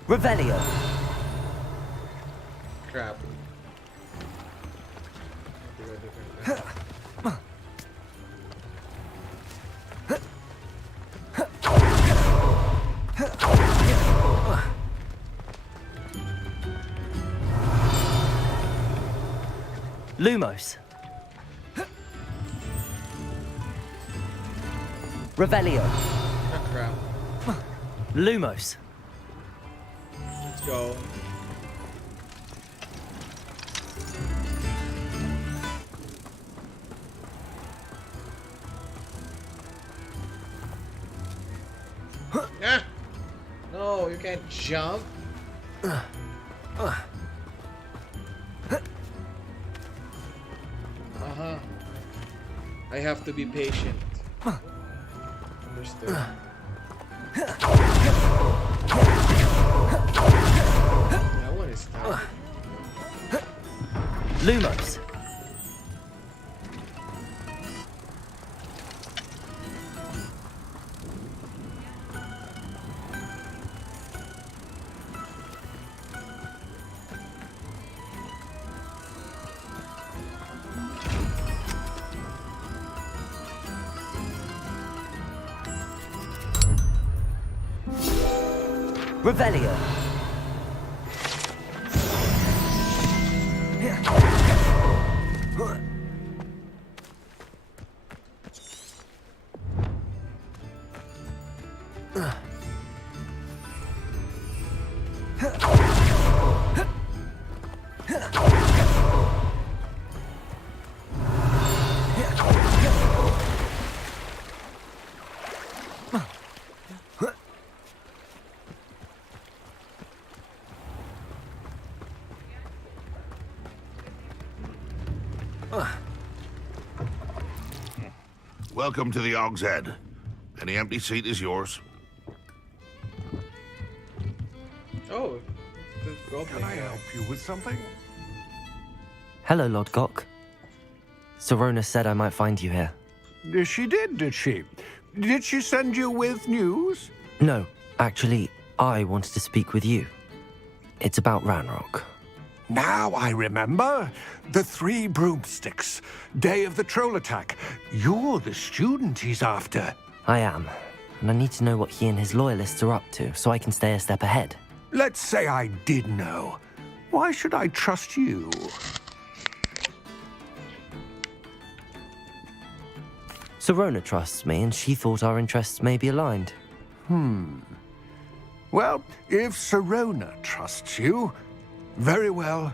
Revelio. Crap. Do a different thing. Lumos. Revelio. Oh, crap. Lumos. Let's go. Ah! No, you can't jump. Uh-huh. I have to be patient. Understood. That one is tough. Lumos. Revelio. Welcome to the Og's Head. Any empty seat is yours. Oh, the goblin. Can I help you with something? Hello, Lord Gok. Sorona said I might find you here. She did she? Did she send you with news? No, actually, I wanted to speak with you. It's about Ranrock. Now I remember. The 3 broomsticks. Day of the troll attack. You're the student he's after. I am, and I need to know what he and his loyalists are up to so I can stay a step ahead. Let's say I did know. Why should I trust you? Sorona trusts me, and she thought our interests may be aligned. Well, if Sorona trusts you, very well.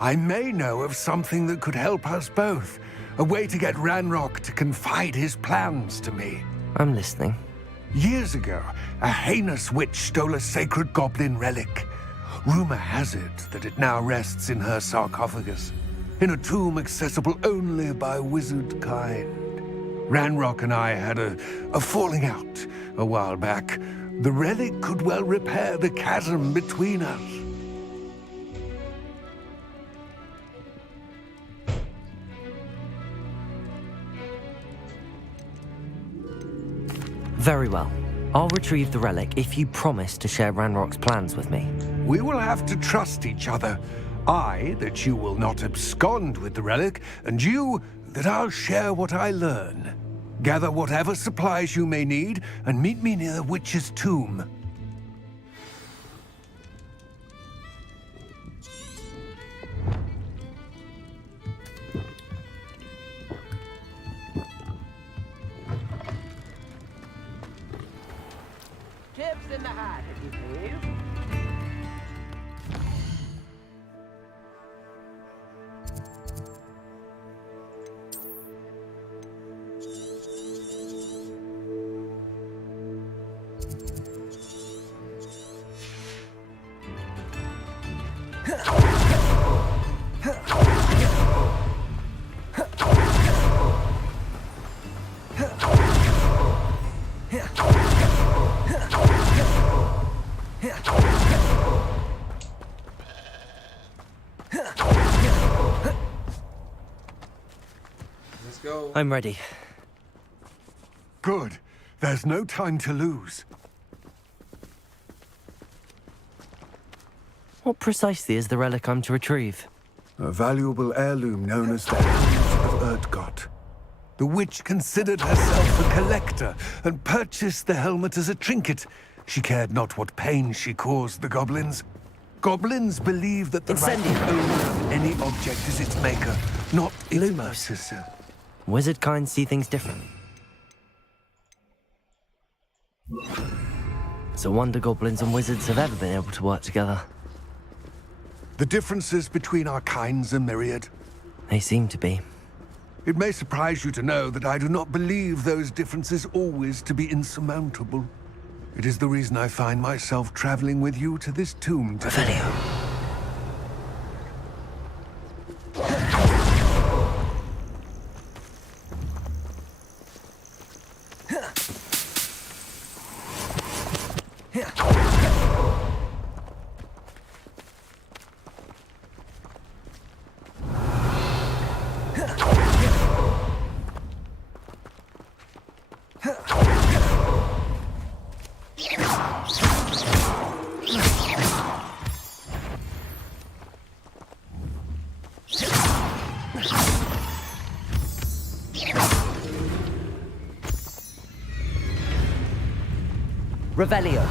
I may know of something that could help us both. A way to get Ranrock to confide his plans to me. I'm listening. Years ago, a heinous witch stole a sacred goblin relic. Rumor has it that it now rests in her sarcophagus, in a tomb accessible only by wizard kind. Ranrock and I had a falling out a while back. The relic could well repair the chasm between us. Very well. I'll retrieve the relic if you promise to share Ranrock's plans with me. We will have to trust each other. I, that you will not abscond with the relic, and you, that I'll share what I learn. Gather whatever supplies you may need, and meet me near the witch's tomb. Tips in the hat, if you please. go. I'm ready. Good. There's no time to lose. What precisely is the relic I'm to retrieve? A valuable heirloom known as the Helmet of Erdgott. The witch considered herself a collector and purchased the helmet as a trinket. She cared not what pain she caused the goblins. Goblins believe that the rightful owner of any object is its maker, not its purchaser. Wizard kind see things differently. It's a wonder goblins and wizards have ever been able to work together. The differences between our kinds are myriad. They seem to be. It may surprise you to know that I do not believe those differences always to be insurmountable. It is the reason I find myself traveling with you to this tomb today. Revelio.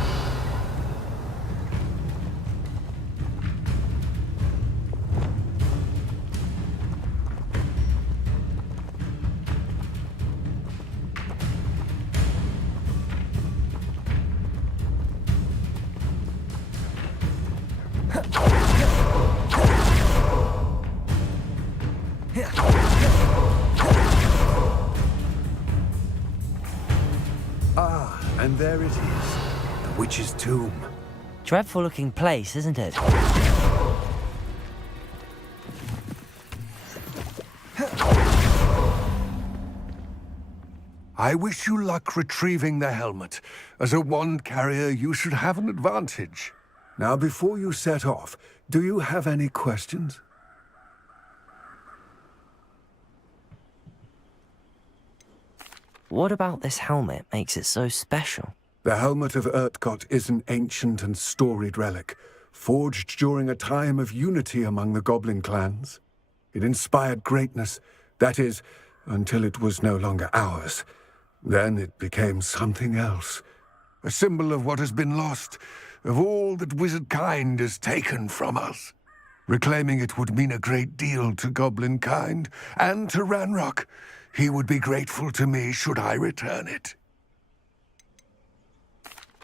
And there it is, the witch's tomb. Dreadful looking place, isn't it? I wish you luck retrieving the helmet. As a wand carrier, you should have an advantage. Now, before you set off, do you have any questions? What about this helmet makes it so special? The Helmet of Erdgott is an ancient and storied relic, forged during a time of unity among the goblin clans. It inspired greatness, that is, until it was no longer ours. Then it became something else. A symbol of what has been lost, of all that wizard kind has taken from us. Reclaiming it would mean a great deal to goblin kind, and to Ranrock. He would be grateful to me should I return it.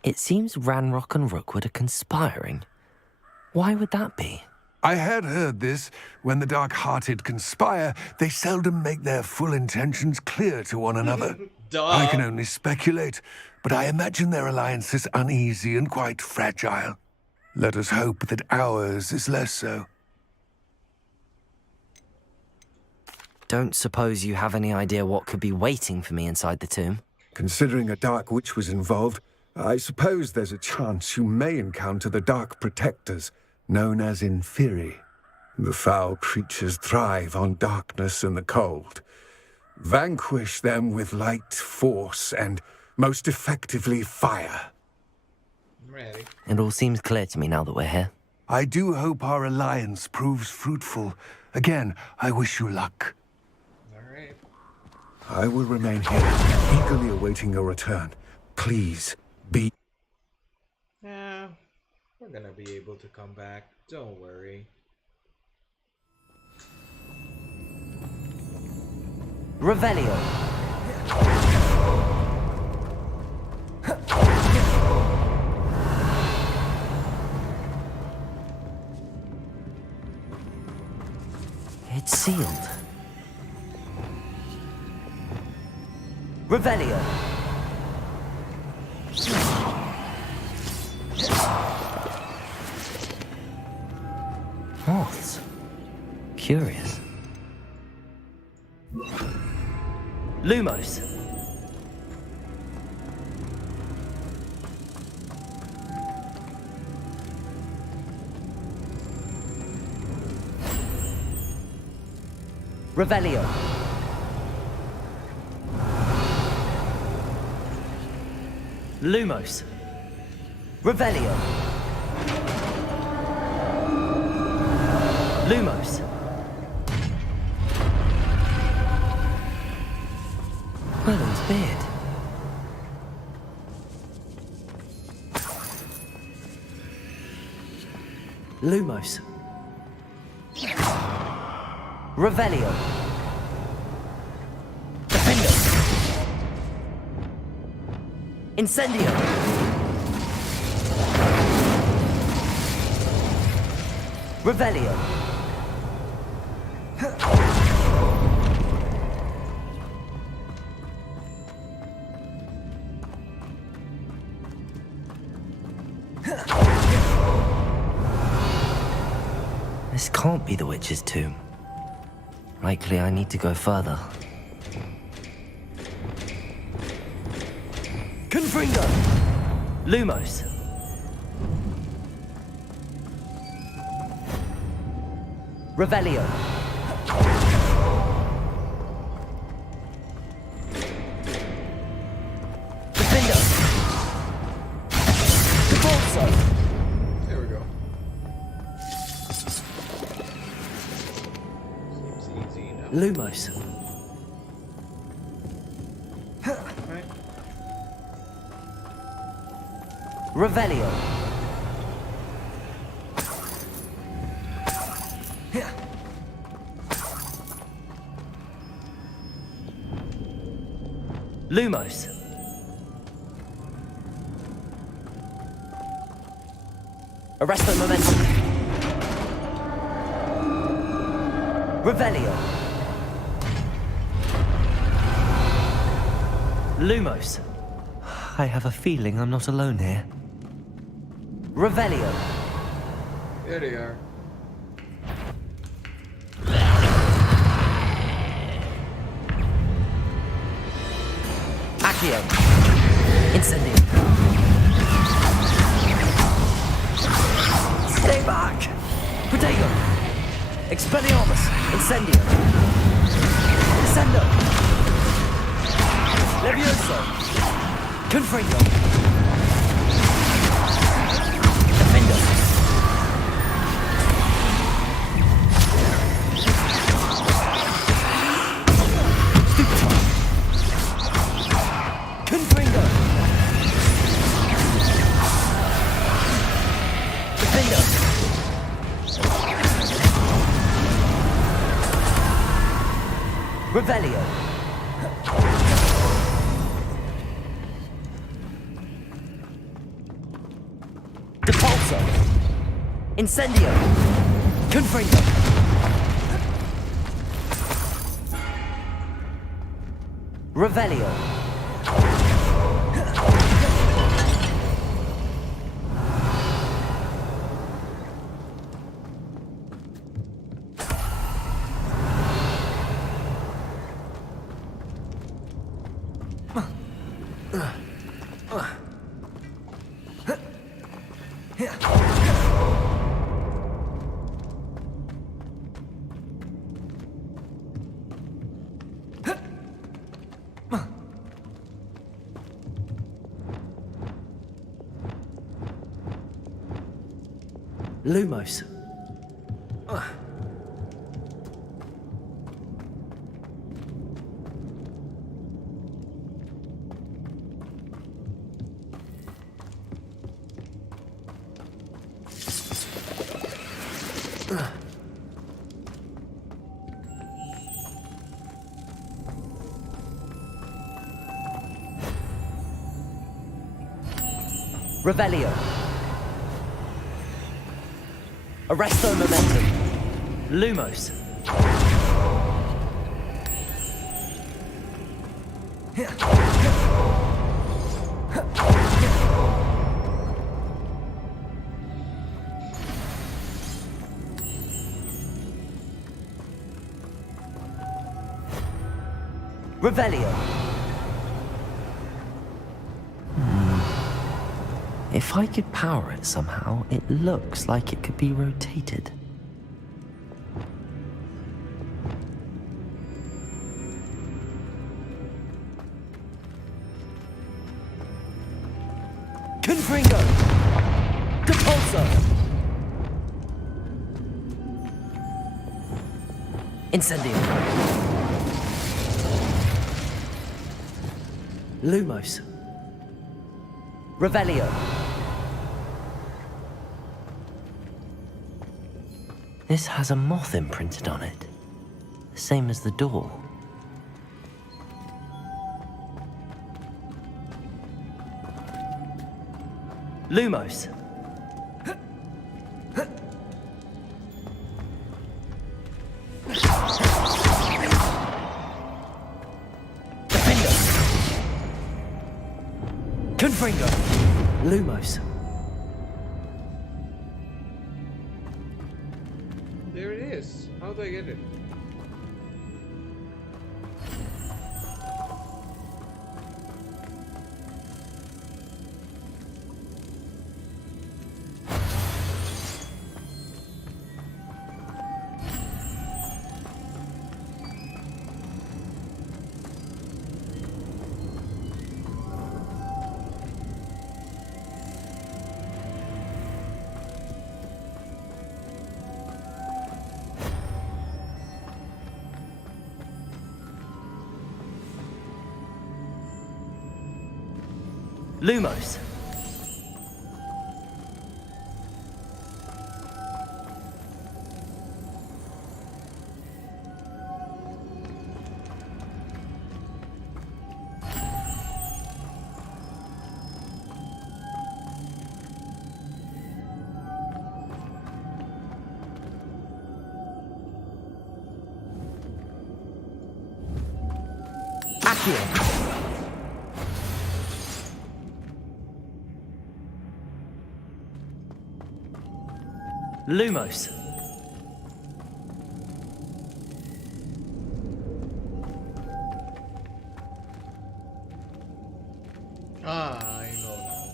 It seems Ranrock and Rookwood are conspiring. Why would that be? I had heard this. When the dark-hearted conspire, they seldom make their full intentions clear to one another. I can only speculate, but I imagine their alliance is uneasy and quite fragile. Let us hope that ours is less so. Don't suppose you have any idea what could be waiting for me inside the tomb? Considering a dark witch was involved, I suppose there's a chance you may encounter the Dark Protectors, known as Inferi. The foul creatures thrive on darkness and the cold. Vanquish them with light, force, and, most effectively, fire. I'm ready. It all seems clear to me now that we're here. I do hope our alliance proves fruitful. Again, I wish you luck. Alright. I will remain here, eagerly awaiting your return. Please, be... Yeah, we're gonna be able to come back. Don't worry. Revelio. It's sealed. Revelio. Moths. Curious. Lumos. Revelio. Lumos. Revelio. Lumos. Merlin's beard. Lumos. Revelio. Defendo. Incendio. Revelio. This can't be the witch's tomb. Likely I need to go further. Confringo! Lumos. Revelio. Defendo. Cabalso. There we go. Seems easy enough. Lumos. Right. Revelio. Lumos. Arresto momentum. Revelio. Lumos. I have a feeling I'm not alone here. Revelio. There they are. Accio. Incendio. Stay back. Protego. Expelliarmus. Incendio. Incendio. Levioso. Confringo. Defendo. Stupefy. Confringo. Defendo. Revelio. Depulso. Incendio. Confringo. Revelio. Lumos. Revelio. Arresto momentum. Lumos. Revelio. If I could power it somehow, it looks like it could be rotated. Confringo! Depulso! Incendio! Lumos! Revelio! This has a moth imprinted on it. The same as the door. Lumos! Defendo! Confringo! Lumos! There it is. How do I get it? Lumos! Accio! Lumos! Ah, I know now.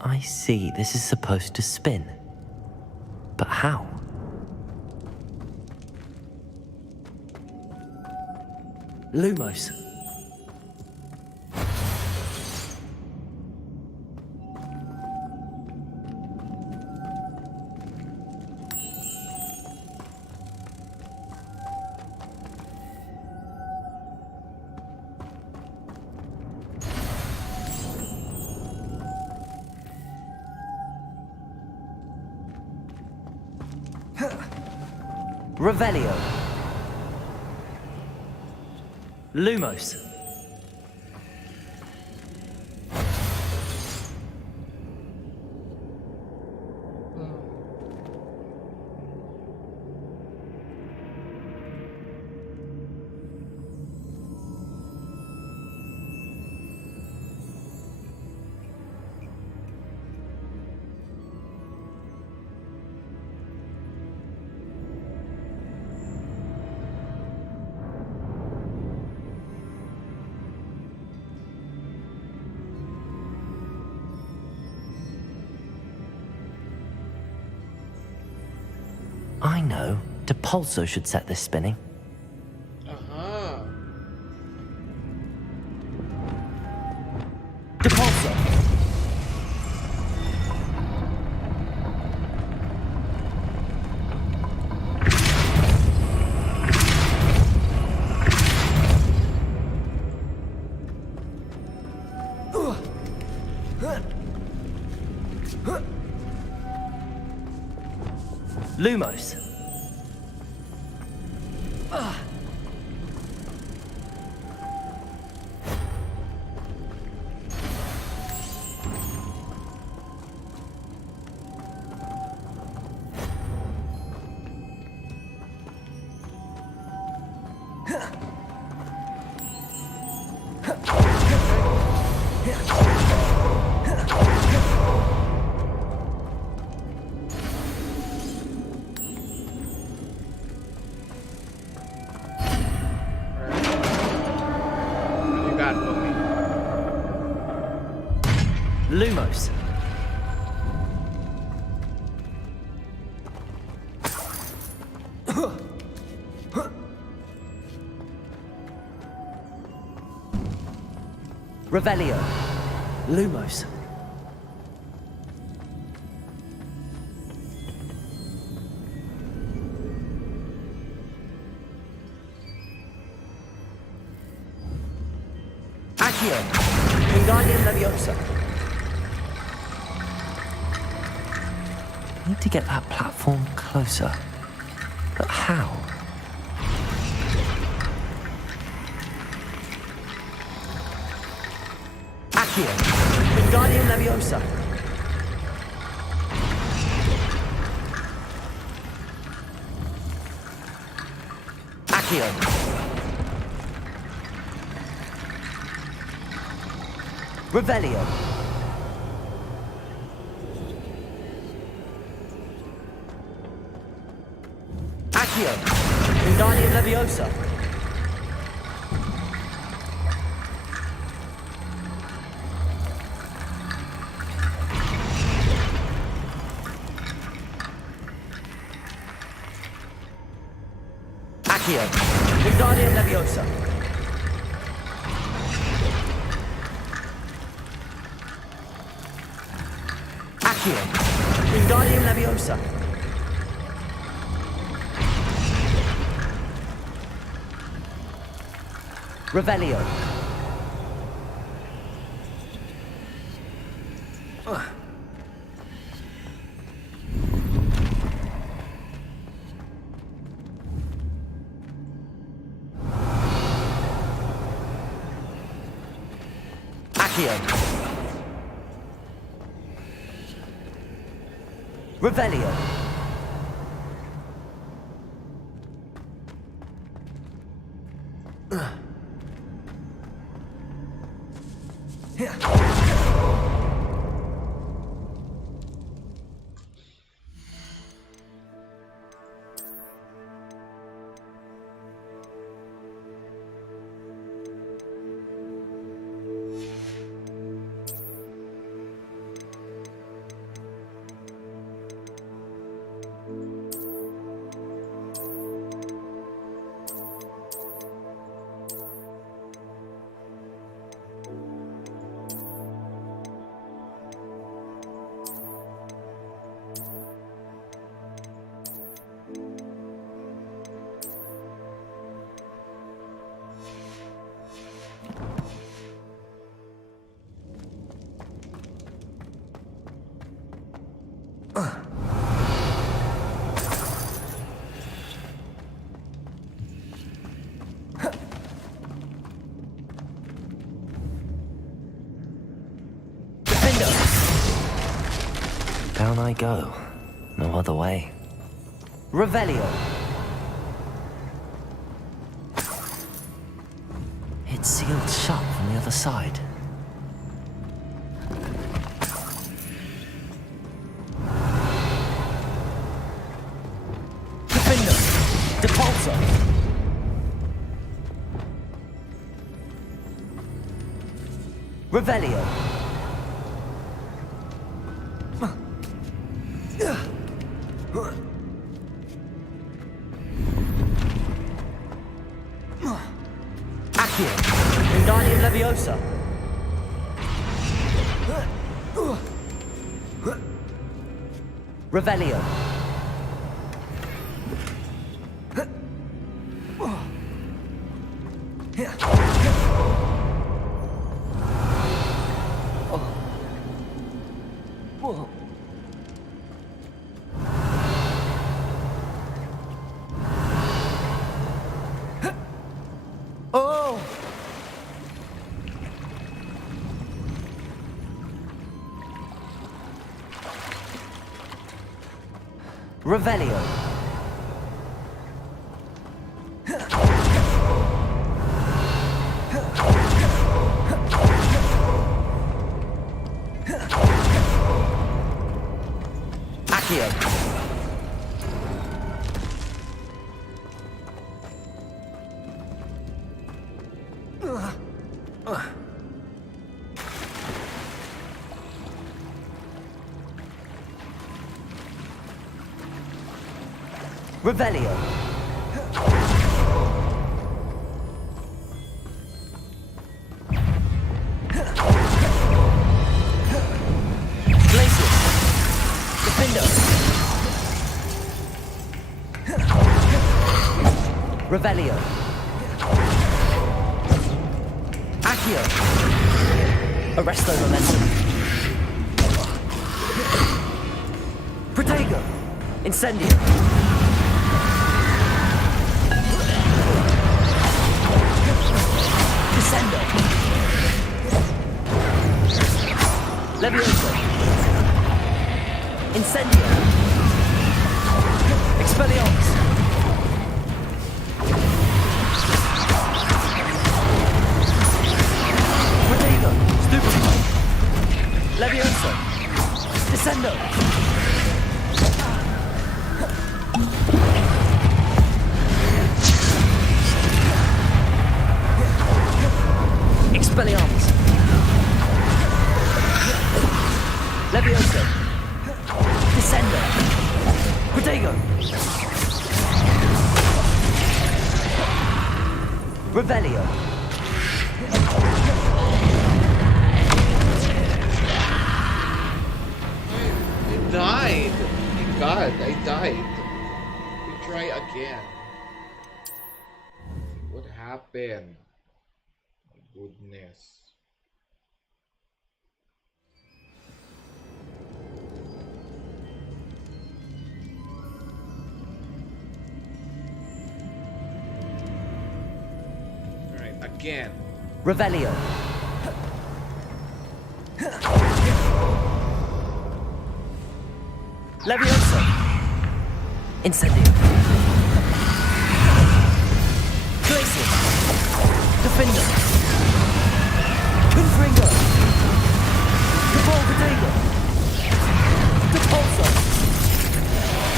I see, this is supposed to spin. But how? Lumos. Revelio. Lumos. I know. Depulso should set this spinning. Aha. Depulso! Lumos. What you got for me? Lumos. Revelio. Lumos. Accio. Wingardium Leviosa. Need to get that platform closer. But how? Accio. Wingardium Leviosa. Accio. Revelio. Accio. Wingardium Leviosa. Accio. Wingardium Leviosa. Accio. Wingardium Leviosa. Revelio. Accio. Revelio. Down I go. No other way. Revelio. It's sealed shut from the other side. Defender. Depulso. Revelio. Accio. Wingardium Leviosa. Revelio. Oh! Revelio. Accio. Revelio. Revelio. Accio. Arresto momentum. Protego. Incendio. Descendo. Levioso. Incendio. Expelliarmus. Protego. Stupefy. Levioso. Descendo. Expelliarmus. Levioso. Descendo. Protego. Revelio. I died! My god, I died. We try again. What happened? My goodness. Alright, again. Revelio. Levioso. Incendio. Glacius. Defender. Confringo. Devolvedego. Depulso.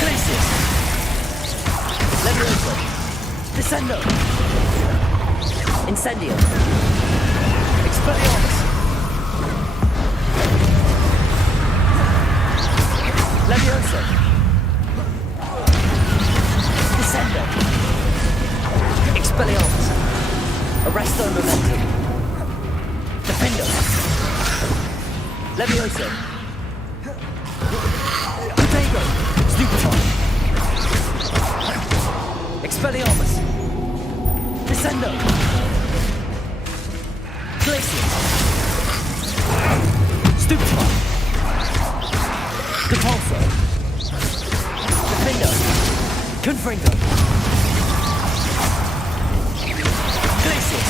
Glacius. Levioso. Descendo. Incendio. Expelliarmus. Levioso. Descendo. Expelliarmus. Arresto momentum. Defendo. Levioso. Protego. Stupefy. Expelliarmus. Descendo. Glacius. Stupefy. Depulso. Defendo. Confringo. Glacius.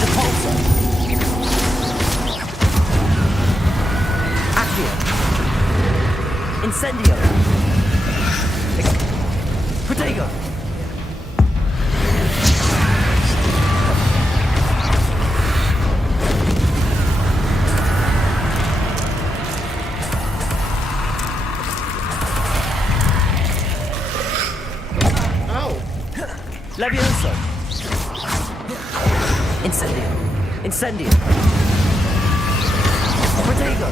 Depulso. Accio. Incendio. Protego. Levioso. Incendio. Incendio. Protego.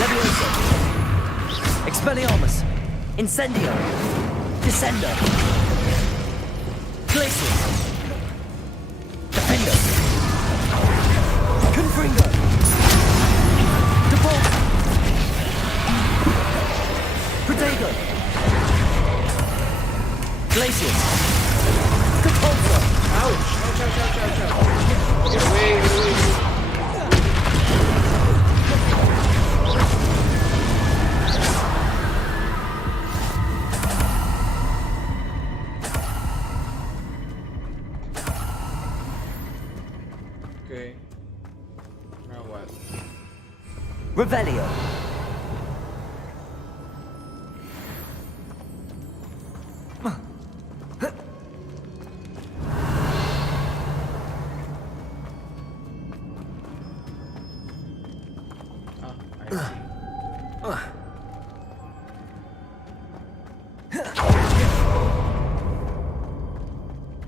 Levioso. Expelliarmus. Incendio. Descendo. Glacius. Defendo. Confringo. Depulso. Protego. Glacius. Depulso. Ouch! Ouch, ouch, ouch, ouch, ouch. Get away, get away. Okay. Now what? Revelio.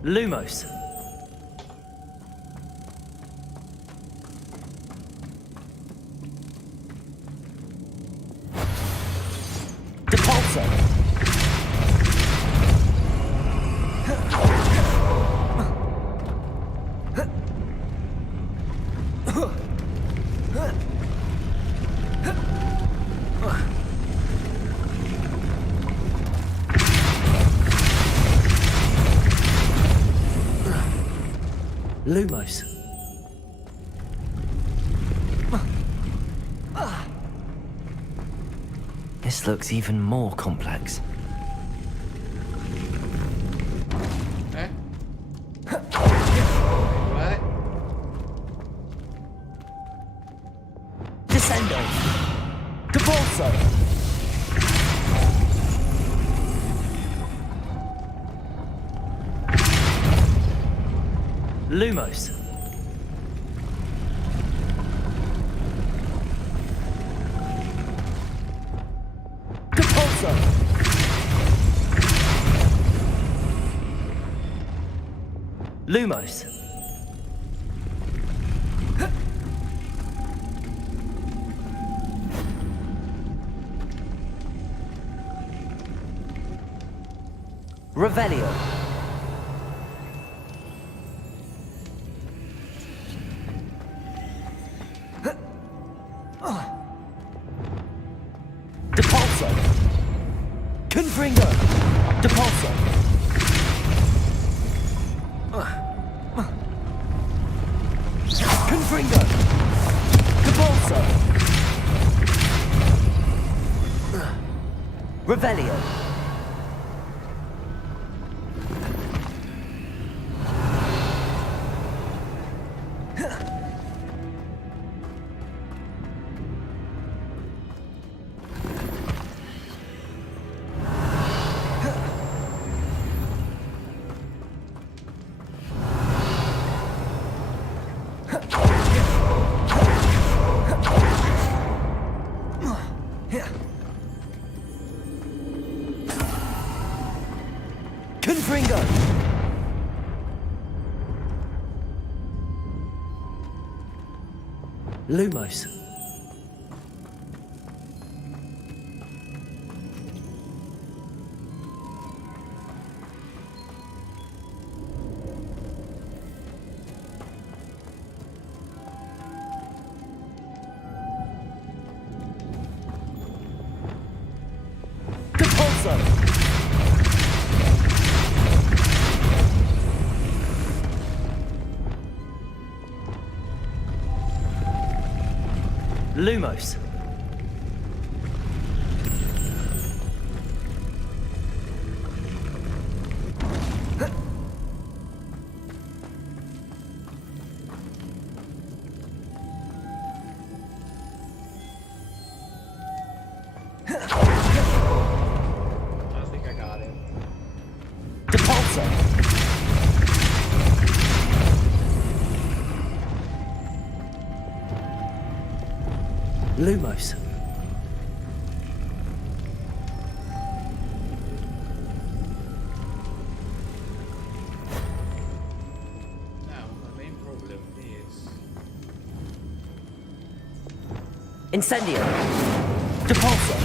Lumos. Depulso. Lumos. This looks even more complex. Eh? What? Descendo. Depulso. Lumos. Depulso. Lumos. Revelio. Depulso. Confringo. Depulso. Confringo. Depulso. Revelio. Confringo. Lumos. Depulso. Lumos. I think I got it. Depulso. Lumos. Now, my main problem is... Incendio. Depulso.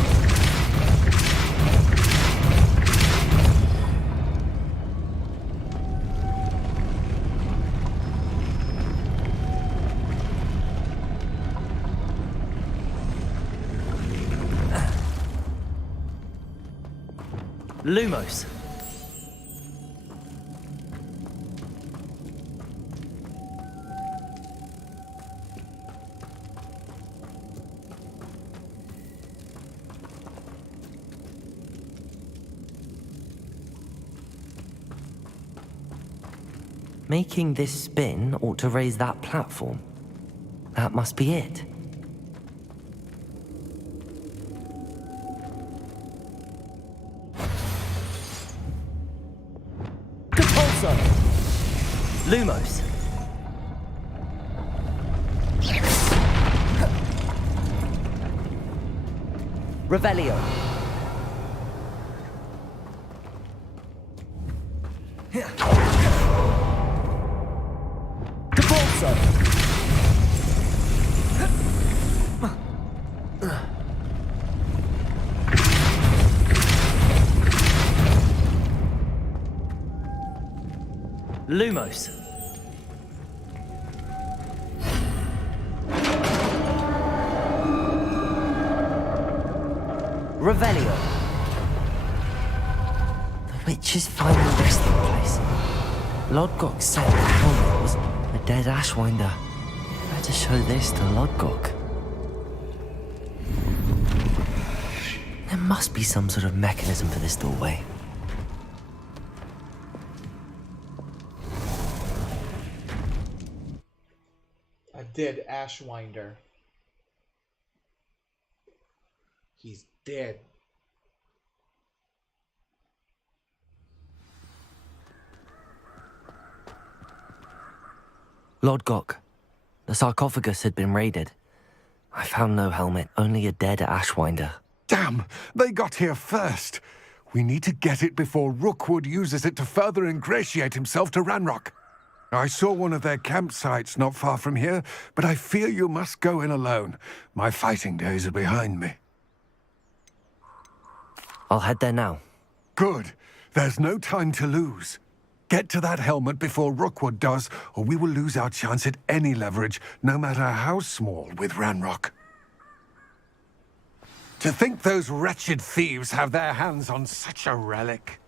Lumos. Making this spin ought to raise that platform. That must be it. Depulso. Lumos. Revelio. Depulso. Lumos. Revelio. The witch's final resting place. Lodgok said the helmet was a dead Ashwinder. Better show this to Lodgok. There must be some sort of mechanism for this doorway. A dead Ashwinder. He's dead. Lodgok, the sarcophagus had been raided. I found no helmet, only a dead Ashwinder. Damn! They got here first. We need to get it before Rookwood uses it to further ingratiate himself to Ranrock. I saw one of their campsites not far from here, but I fear you must go in alone. My fighting days are behind me. I'll head there now. Good. There's no time to lose. Get to that helmet before Rookwood does, or we will lose our chance at any leverage, no matter how small, with Ranrock. To think those wretched thieves have their hands on such a relic.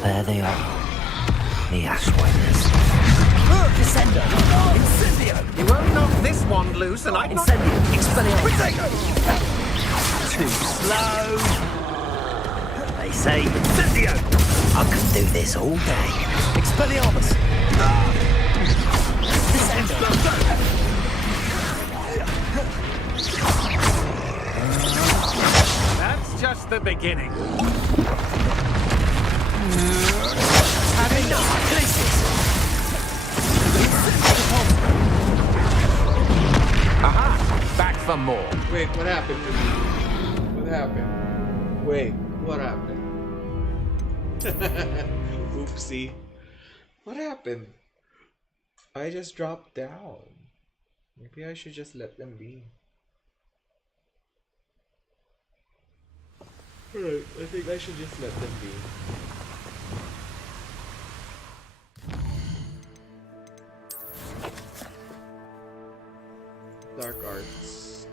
There they are. The Ashwinders. Descendo! Incendio! You won't knock this wand loose and I... Incendio! Expelliarmus! Too slow! They say Incendio! I could do this all day. Expelliarmus! Descendo! That's just the beginning. Having no places. Aha! Back for more. Wait, what happened to me? What happened? Wait, what happened? Oopsie. What happened? I just dropped down. Maybe I should just let them be. Alright, I think I should just let them be. Dark arts.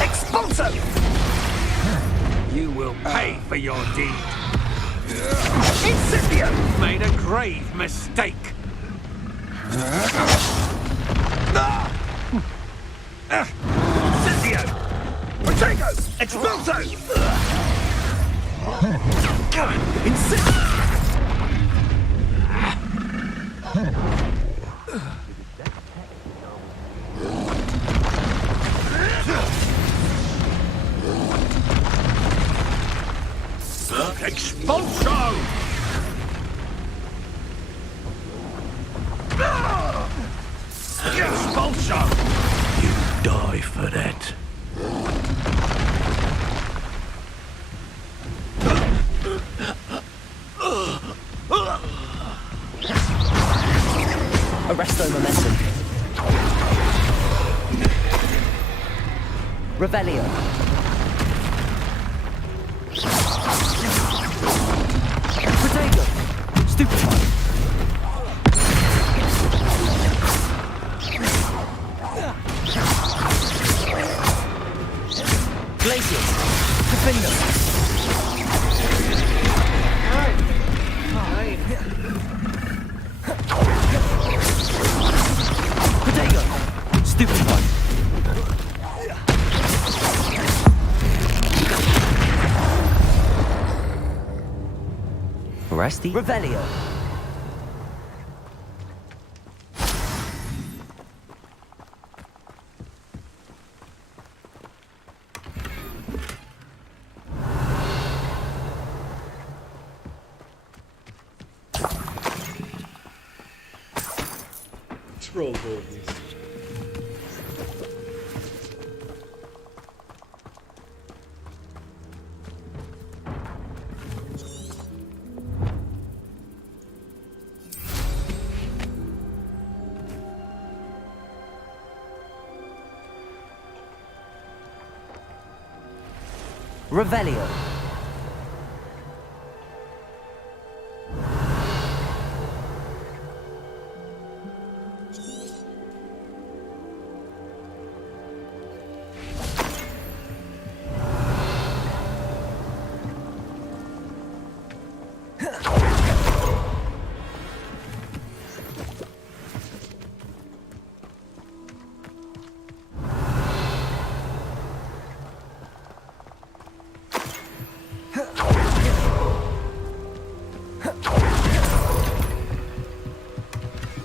Expulso! You will pay for your deed. Incendio! Made a grave mistake. Incendio! Potato! Expulso! Incendio! Expulso! Expulso! You die for that. Arresto momentum. Revelio. Protego. Stupefy. Glacier. Defender. Protego. Stupefy. rest eat? Revelio. Let's roll goldies. Revelio.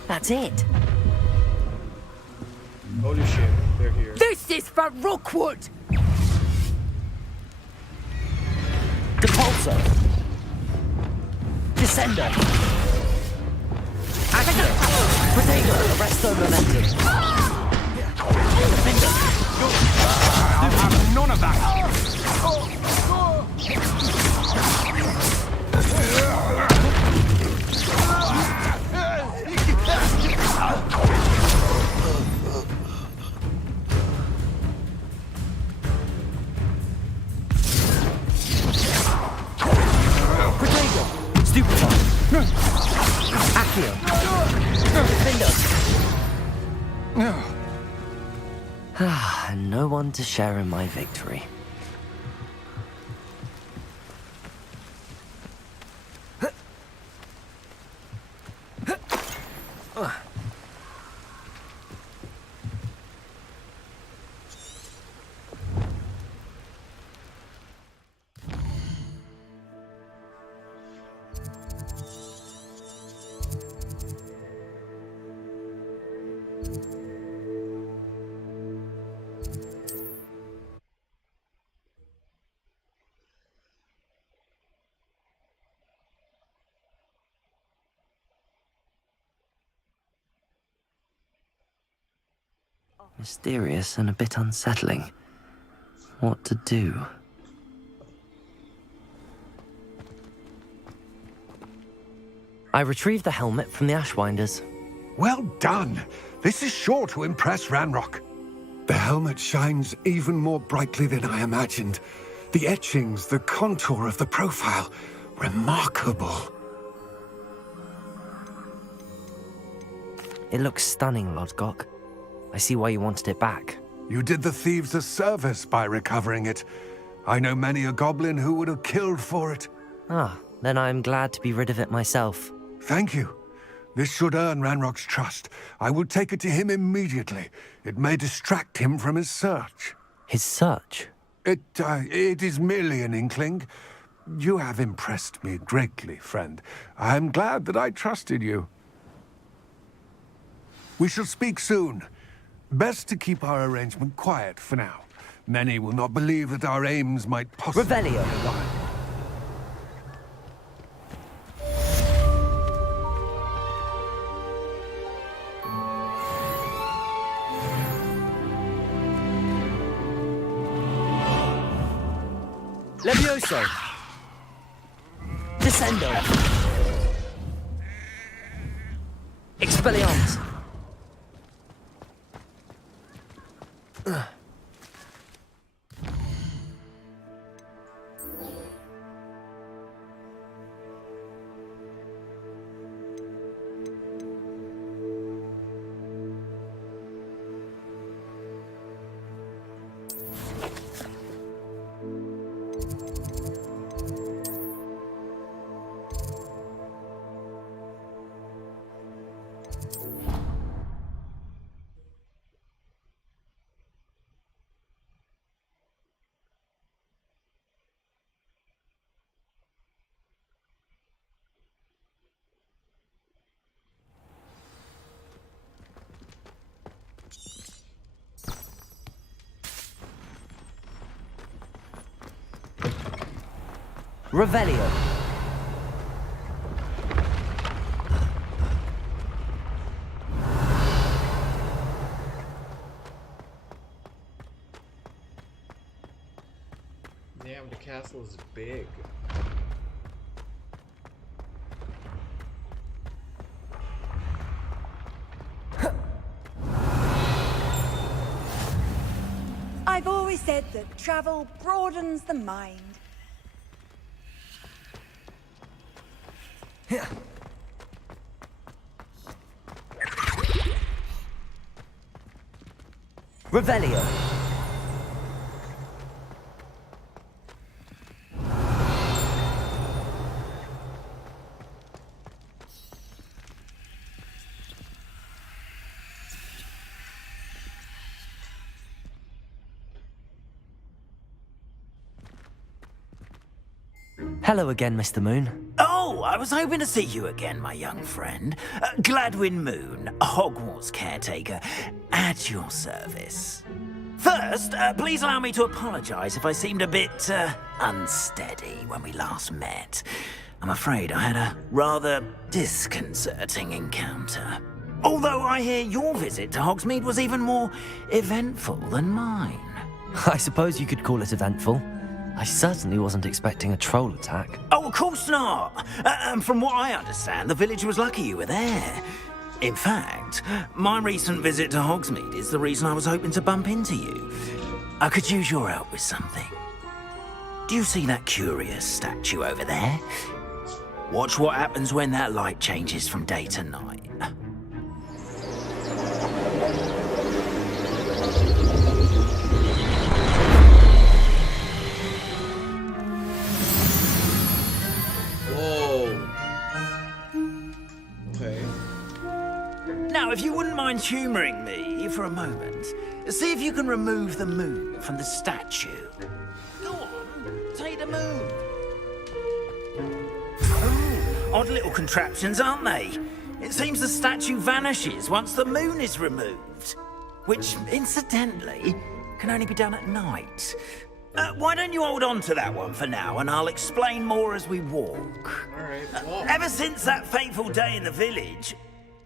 That's it. Holy shit, they're here. This is for Rookwood! Depulso. Descender. Accio. Potato. Arresto momentum. Defender. None of that! Accio. Defender. And no one to share in my victory. Mysterious and a bit unsettling. What to do? I retrieved the helmet from the Ashwinders. Well done! This is sure to impress Ranrock. The helmet shines even more brightly than I imagined. The etchings, the contour of the profile, remarkable. It looks stunning, Lodgok. I see why you wanted it back. You did the thieves a service by recovering it. I know many a goblin who would have killed for it. Ah, then I'm glad to be rid of it myself. Thank you. This should earn Ranrock's trust. I will take it to him immediately. It may distract him from his search. His search? It is merely an inkling. You have impressed me greatly, friend. I am glad that I trusted you. We shall speak soon. Best to keep our arrangement quiet for now. Many will not believe that our aims might possibly Revelio. align. Levioso. Descendo. Expelliarmus. Revelio. Damn, the castle is big. I've always said that travel broadens the mind. Revelio. Hello again, Mr. Moon. Oh, I was hoping to see you again, my young friend. Gladwin Moon, Hogwarts caretaker, at your service. First, please allow me to apologise if I seemed a bit unsteady when we last met. I'm afraid I had a rather disconcerting encounter. Although I hear your visit to Hogsmeade was even more eventful than mine. I suppose you could call it eventful. I certainly wasn't expecting a troll attack. Oh, of course not. From what I understand, the village was lucky you were there. In fact, my recent visit to Hogsmeade is the reason I was hoping to bump into you. I could use your help with something. Do you see that curious statue over there? Watch what happens when that light changes from day to night. Now, if you wouldn't mind humouring me for a moment, see if you can remove the moon from the statue. Go on, take the moon. Oh, odd little contraptions, aren't they? It seems the statue vanishes once the moon is removed. Which, incidentally, can only be done at night. Why don't you hold on to that one for now, and I'll explain more as we walk. Alright, Ever since that fateful day in the village,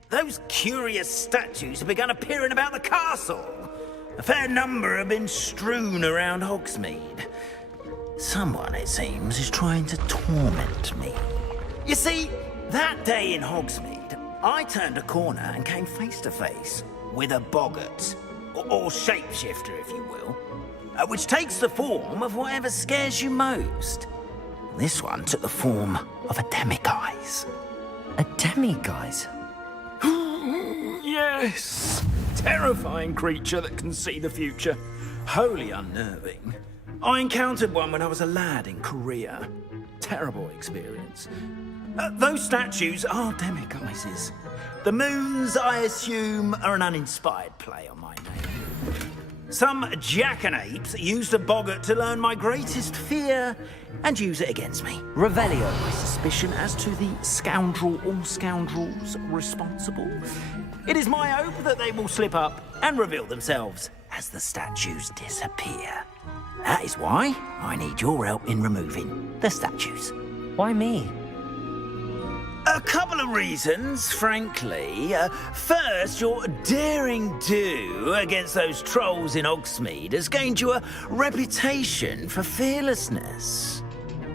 those curious statues have begun appearing about the castle. A fair number have been strewn around Hogsmeade. Someone, it seems, is trying to torment me. You see, that day in Hogsmeade, I turned a corner and came face to face with a boggart, or shapeshifter, if you will, which takes the form of whatever scares you most. This one took the form of a demiguise. A demiguise? Yes! Terrifying creature that can see the future. Wholly unnerving. I encountered one when I was a lad in Korea. Terrible experience. Those statues are demiguises. The moons, I assume, are an uninspired play on my name. Some jackanapes used a boggart to learn my greatest fear and use it against me. Revelio. My suspicion as to the scoundrel or scoundrels responsible. It is my hope that they will slip up and reveal themselves as the statues disappear. That is why I need your help in removing the statues. Why me? A couple of reasons, frankly. First, your daring do against those trolls in Hogsmeade has gained you a reputation for fearlessness.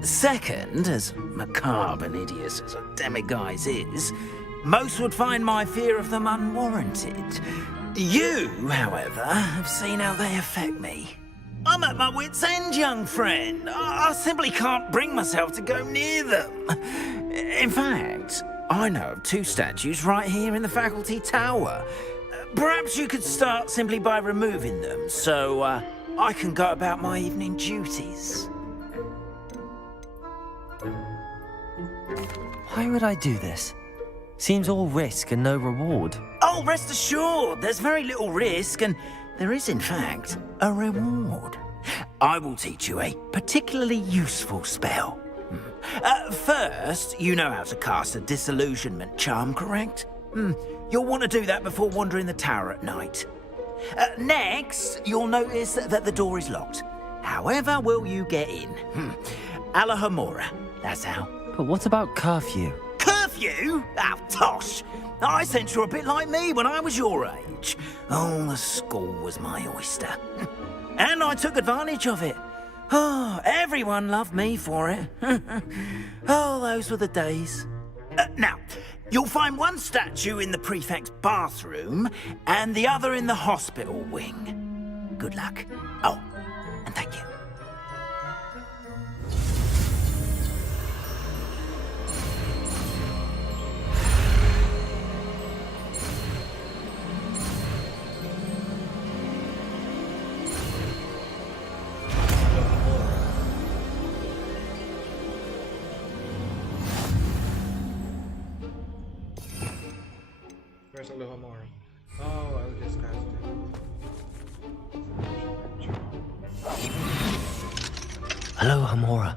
Second, as macabre and hideous as a demiguise is, most would find my fear of them unwarranted. You, however, have seen how they affect me. I'm at my wit's end, young friend. I simply can't bring myself to go near them. In fact, I know of two statues right here in the faculty tower. Perhaps you could start simply by removing them, so I can go about my evening duties. Why would I do this? Seems all risk and no reward. Oh, rest assured, there's very little risk, and there is, in fact, a reward. I will teach you a particularly useful spell. First, you know how to cast a disillusionment charm, correct? You'll want to do that before wandering the tower at night. Next, you'll notice that the door is locked. However will you get in? Alohomora, that's how. But what about curfew? Curfew? Oh, tosh! I sense you're a bit like me when I was your age. Oh, the school was my oyster. And I took advantage of it. Oh, everyone loved me for it. Oh, those were the days. Now, you'll find one statue in the prefect's bathroom and the other in the hospital wing. Good luck. Oh, and thank you. Where's Alohomora? Oh, I'll just cast it. Alohomora.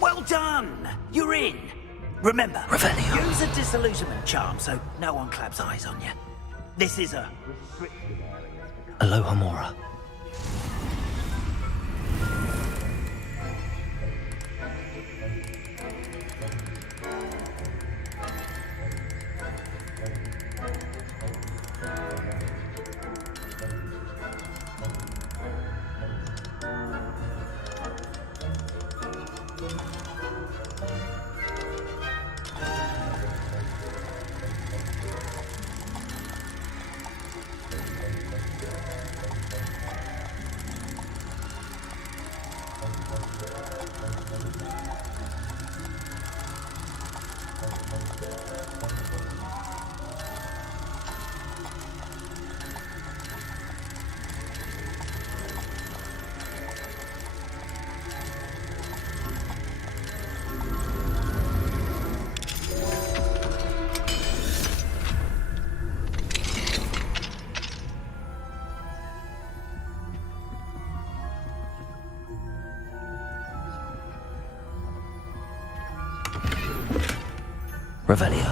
Well done! You're in. Remember, Revelio. use a disillusionment charm so no one claps eyes on you. This is a restricted area. Alohomora. Revelio.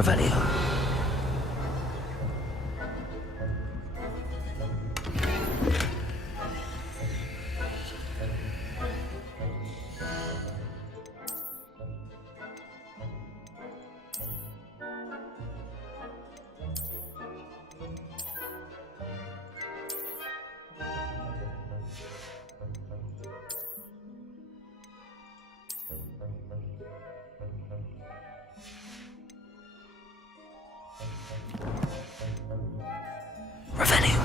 Revelio. Revelio.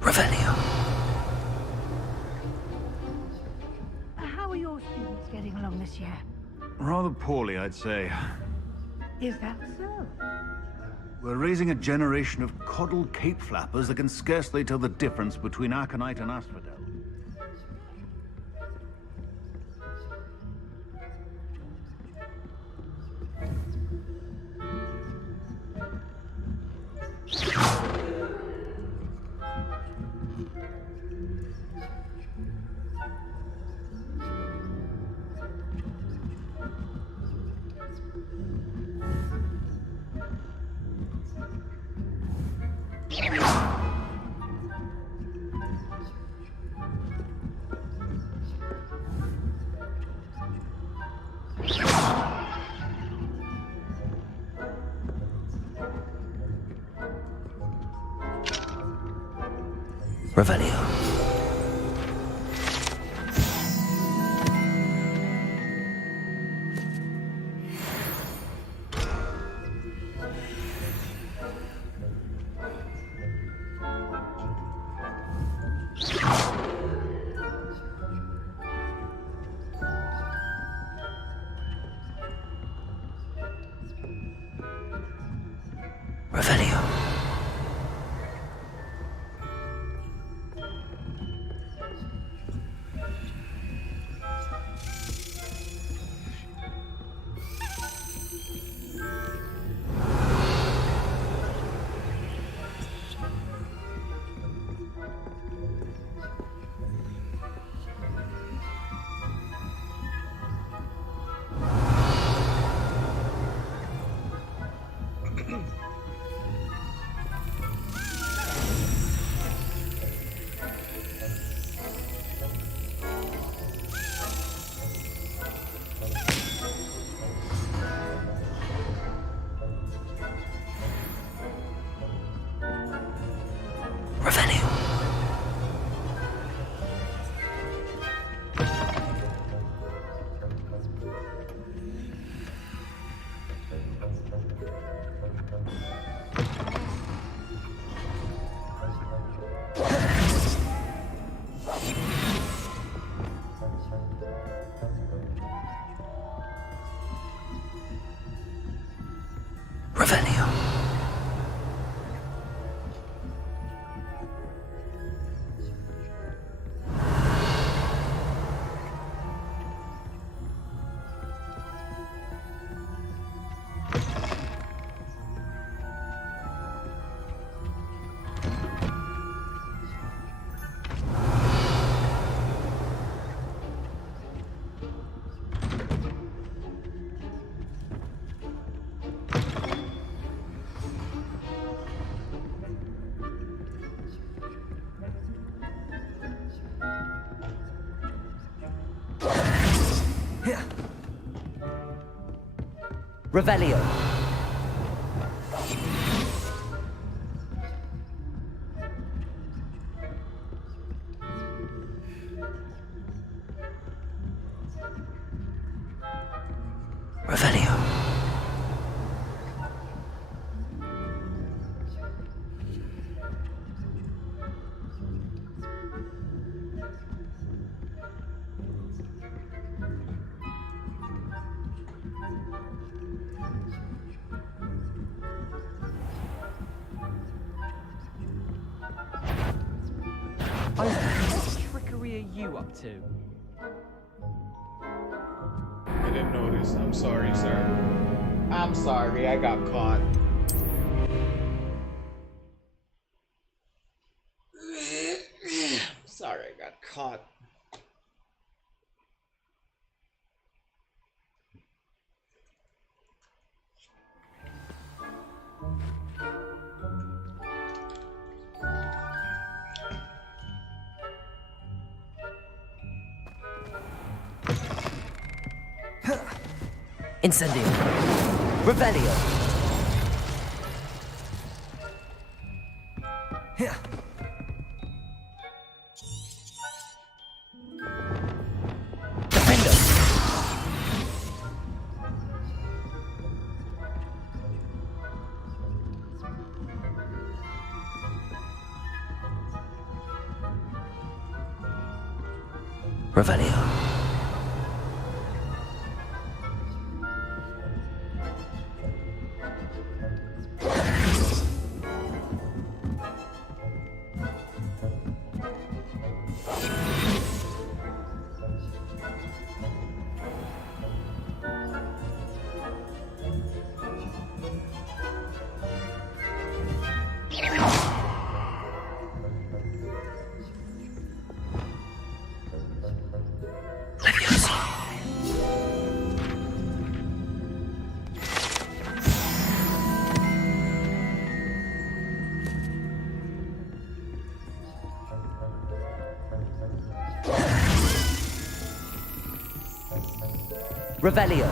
Revelio. How are your students getting along this year? Rather poorly, I'd say. Is that so? We're raising a generation of coddled cape flappers that can scarcely tell the difference between Aconite and Asphodel. Revelio. Revelio. Revelio. Revelio. Revelio. Revelio. What trickery are you up to? I didn't notice. I'm sorry, sir. I'm sorry, I got caught. Sorry, I got caught. Incendio. Revelio. Here. Defender. Revelio. Revelio.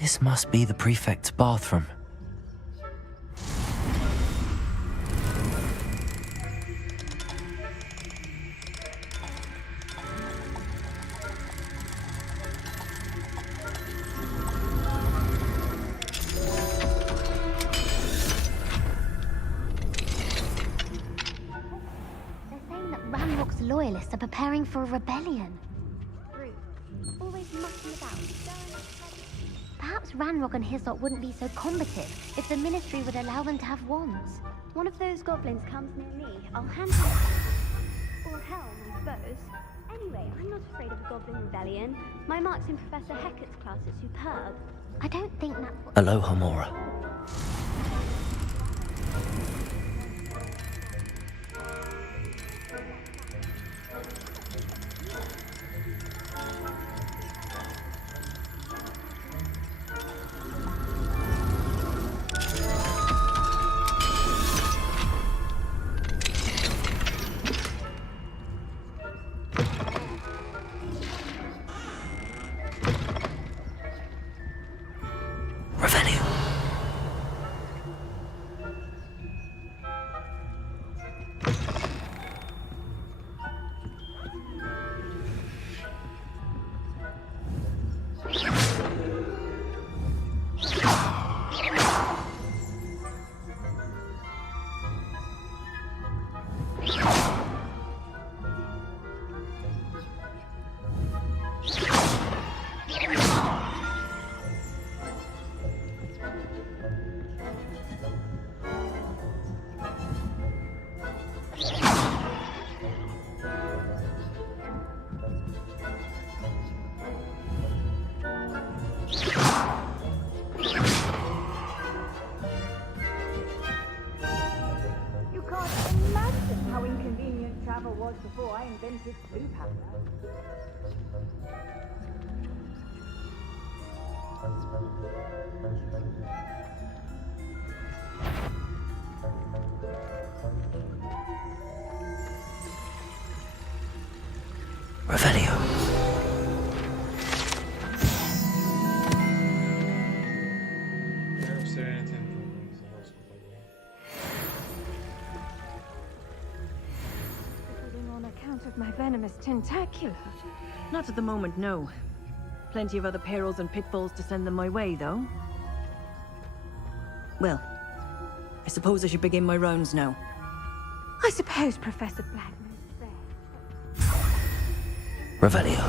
This must be the prefect's bathroom. They're saying that Ranrock's loyalists are preparing for a rebellion. Rude. Always mucking about. Perhaps Ranrock and his lot wouldn't be so combative if the Ministry would allow them to have wands. One of those goblins comes near me, I'll hand him... or helm, I suppose. Anyway, I'm not afraid of a goblin rebellion. My marks in Professor Hecat's class are superb. I don't think that's what... Aloha Mora. Before I invented blue powder. Revelio. On account of my venomous tentacula. Not at the moment, no. Plenty of other perils and pitfalls to send them my way, though. Well, I suppose I should begin my rounds now. I suppose Professor Blackman's there. Revelio.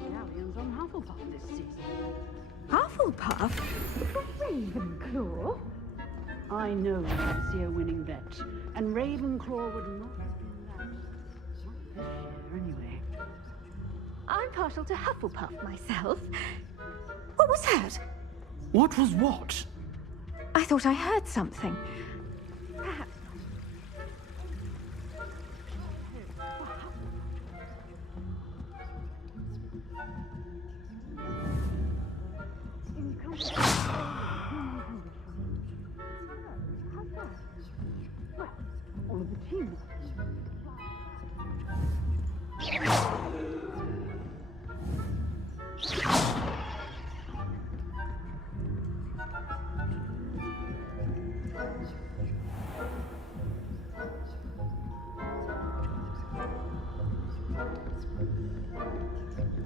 Galleons on Hufflepuff this season. Hufflepuff? Ravenclaw? I know that's your winning bet, and Ravenclaw would not have been that. Not this year, anyway. I'm partial to Hufflepuff myself. What was that? What was what? I thought I heard something. Perhaps. All of the team.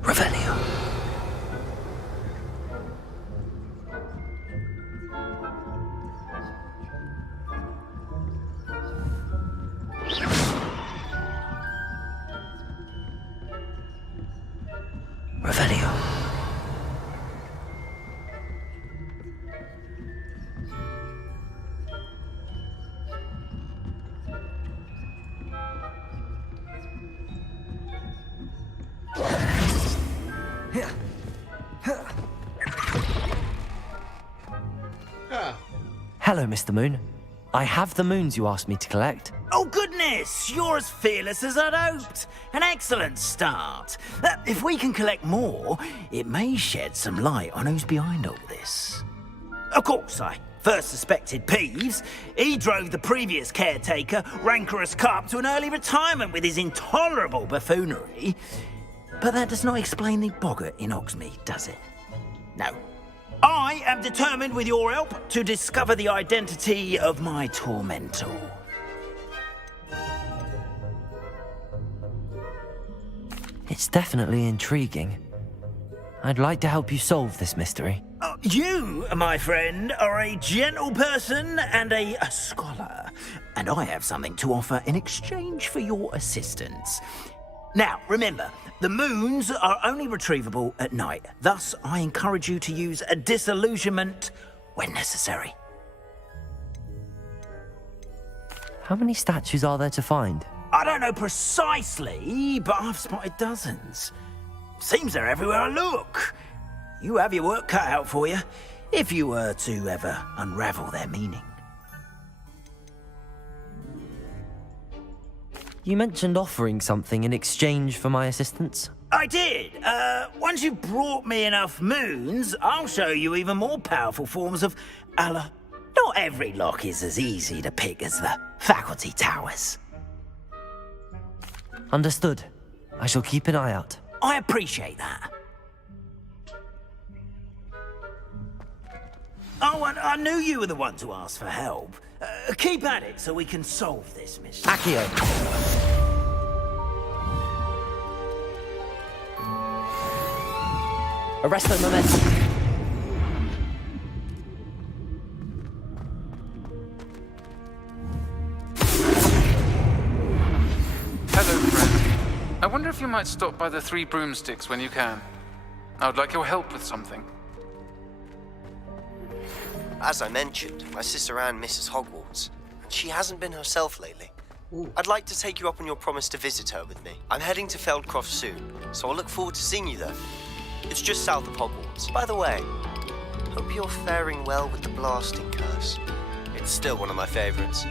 Revelio. Revelio. Hello, Mr. Moon. I have the moons you asked me to collect. Oh, goodness! You're as fearless as I'd hoped. An excellent start. If we can collect more, it may shed some light on who's behind all this. Of course, I first suspected Peeves. He drove the previous caretaker, Rancorous Carp, to an early retirement with his intolerable buffoonery. But that does not explain the boggart in Hogsmeade, does it? No. I am determined, with your help, to discover the identity of my tormentor. It's definitely intriguing. I'd like to help you solve this mystery. You, my friend, are a gentle person and a scholar, and I have something to offer in exchange for your assistance. Now, remember, the moons are only retrievable at night. Thus, I encourage you to use a disillusionment when necessary. How many statues are there to find? I don't know precisely, but I've spotted dozens. Seems they're everywhere I look. You have your work cut out for you, if you were to ever unravel their meaning. You mentioned offering something in exchange for my assistance. I did. Once you've brought me enough moons, I'll show you even more powerful forms of Allah. Not every lock is as easy to pick as the faculty towers. Understood. I shall keep an eye out. I appreciate that. Oh, and I knew you were the one to ask for help. Keep at it so we can solve this mystery. Accio. Arresto momentum. Hello, friend. I wonder if you might stop by the Three Broomsticks when you can. I would like your help with something. As I mentioned, my sister Anne misses Hogwarts, and she hasn't been herself lately. I'd like to take you up on your promise to visit her with me. I'm heading to Feldcroft soon, so I'll look forward to seeing you there. It's just south of Hogwarts. By the way, hope you're faring well with the blasting curse. It's still one of my favorites.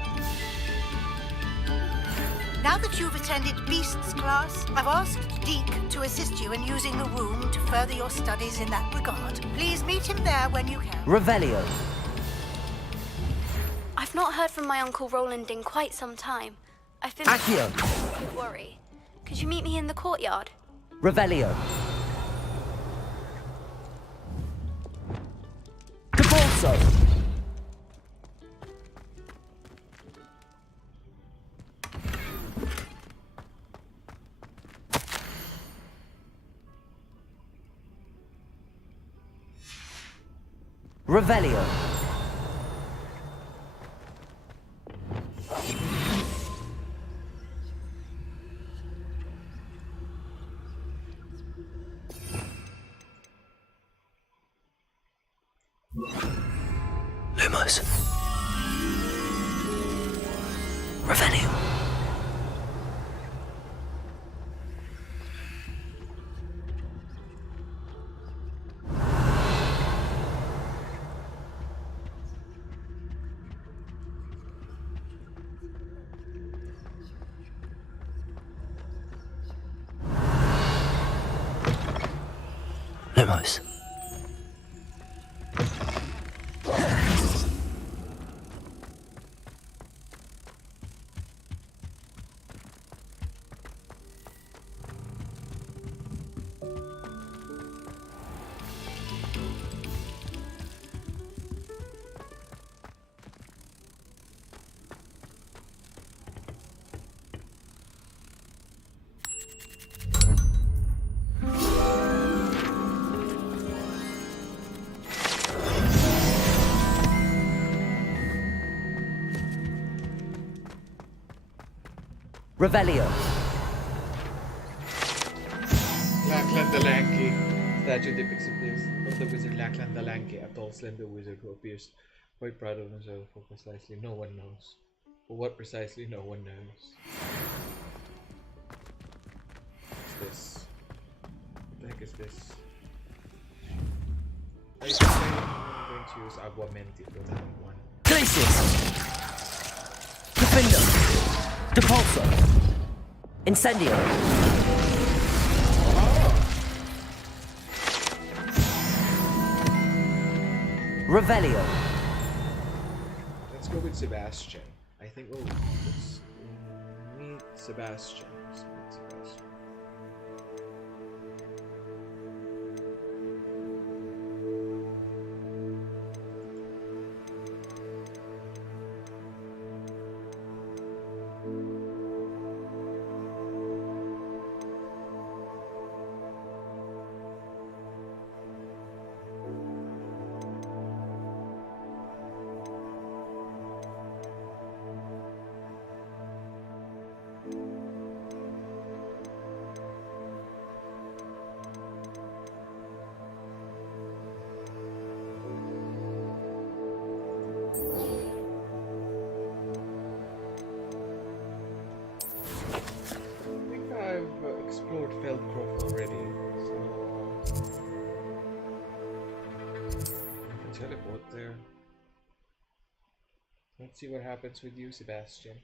Now that you've attended Beasts class, I've asked Deke to assist you in using the room to further your studies in that regard. Please meet him there when you can. Revelio. I I've not heard from my Uncle Roland in quite some time. I've been... Accio! Don't worry. Could you meet me in the courtyard? Revelio. Capolso! Revelio. Lumos. Revelio. Lumos. Revelio. Lackland the Lanky. Statue depicts of the wizard Lackland the Lanky, a tall, slender wizard who appears quite proud of himself for precisely no one knows. For what precisely no one knows. What's this? What the heck is this? I'm going to use Aguamenti for that one. Glacius! Defender! Depulso! Incendio! Revelio! Let's go with Sebastian. I think we'll meet Sebastian. Let's meet Sebastian. Explored Feldcroft already, so I can teleport there. Let's see what happens with you, Sebastian.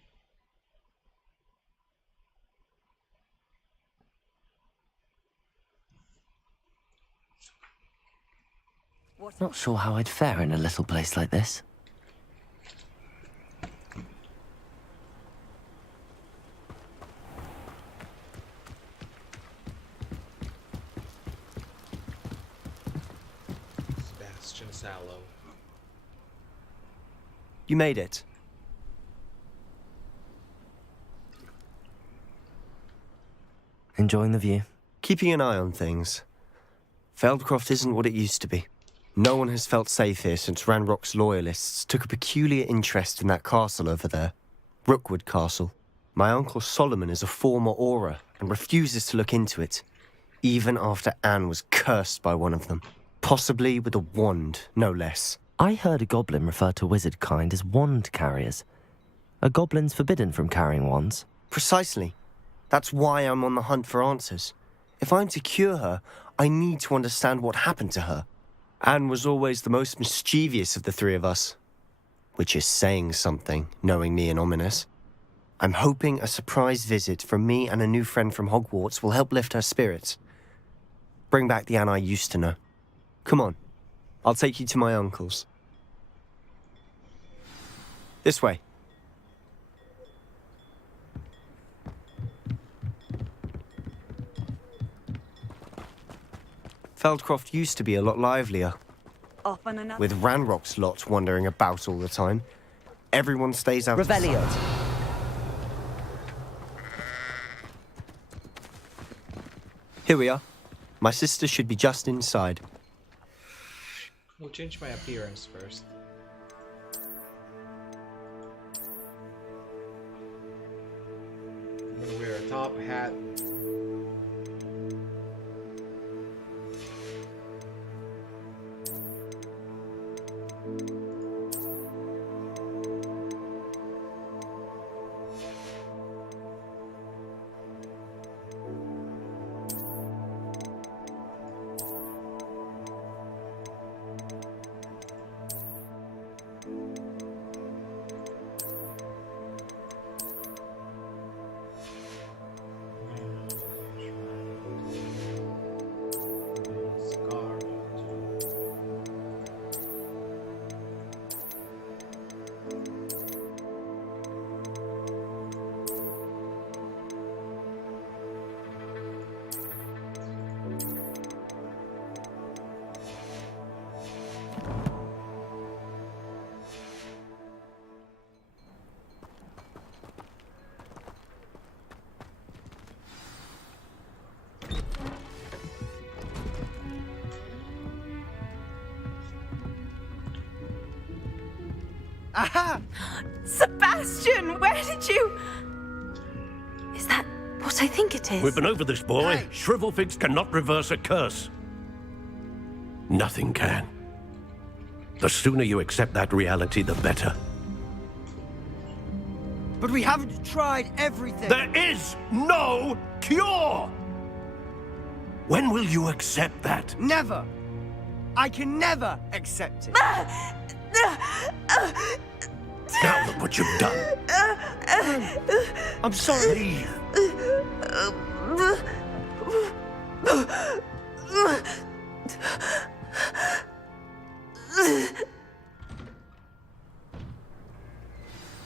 Not sure how I'd fare in a little place like this. Sallow. You made it. Enjoying the view? Keeping an eye on things. Feldcroft isn't what it used to be. No one has felt safe here since Ranrock's loyalists took a peculiar interest in that castle over there. Rookwood Castle. My uncle Solomon is a former Auror and refuses to look into it, even after Anne was cursed by one of them. Possibly with a wand, no less. I heard a goblin refer to wizard kind as wand carriers. Are goblins forbidden from carrying wands? Precisely. That's why I'm on the hunt for answers. If I'm to cure her, I need to understand what happened to her. Anne was always the most mischievous of the three of us. Which is saying something, knowing me and Ominous. I'm hoping a surprise visit from me and a new friend from Hogwarts will help lift her spirits. Bring back the Anne I used to know. Come on, I'll take you to my uncle's. This way. Feldcroft used to be a lot livelier, Off on another. with Ranrock's lot wandering about all the time. Everyone stays out Revelio. of sight. Here we are. My sister should be just inside. We'll change my appearance first. I'm gonna wear a top hat. Aha! Sebastian, where did you... Is that what I think it is? We've been over this, boy. Hey. Shrivelfigs cannot reverse a curse. Nothing can. The sooner you accept that reality, the better. But we haven't tried everything. There is no cure! When will you accept that? Never. I can never accept it. Now look what you've done. I'm sorry.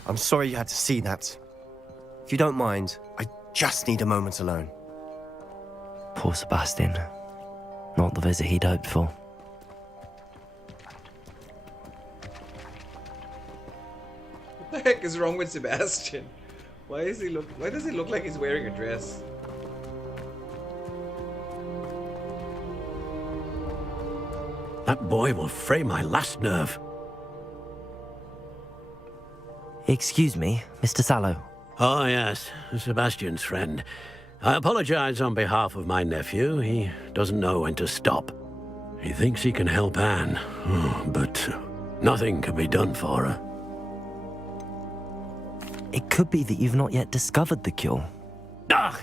I'm sorry you had to see that. If you don't mind, I just need a moment alone. Poor Sebastian. Not the visit he'd hoped for. What the heck is wrong with Sebastian? Why does he look like he's wearing a dress? That boy will fray my last nerve. Excuse me, Mr. Sallow. Oh, yes, Sebastian's friend. I apologize on behalf of my nephew. He doesn't know when to stop. He thinks he can help Anne, but nothing can be done for her. It could be that you've not yet discovered the cure. Ah,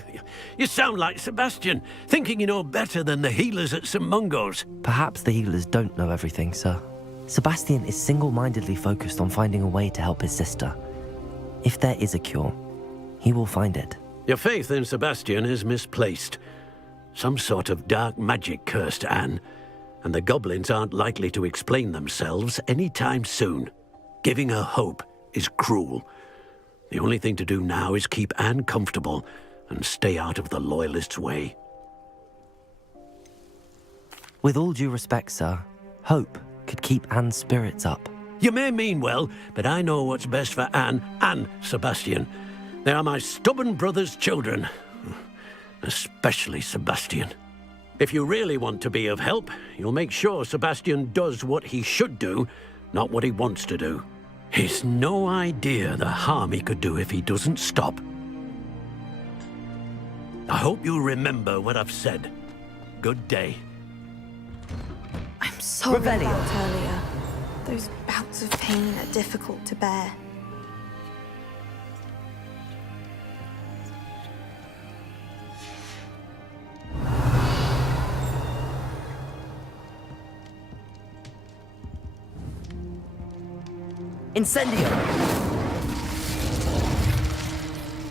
you sound like Sebastian, thinking you know better than the healers at St. Mungo's. Perhaps the healers don't know everything, sir. Sebastian is single-mindedly focused on finding a way to help his sister. If there is a cure, he will find it. Your faith in Sebastian is misplaced. Some sort of dark magic cursed Anne, and the goblins aren't likely to explain themselves anytime soon. Giving her hope is cruel. The only thing to do now is keep Anne comfortable and stay out of the Loyalists' way. With all due respect, sir, hope could keep Anne's spirits up. You may mean well, but I know what's best for Anne and Sebastian. They are my stubborn brother's children. Especially Sebastian. If you really want to be of help, you'll make sure Sebastian does what he should do, not what he wants to do. He's no idea the harm he could do if he doesn't stop. I hope you remember what I've said. Good day. I'm sorry about earlier. Those bouts of pain are difficult to bear. Incendio.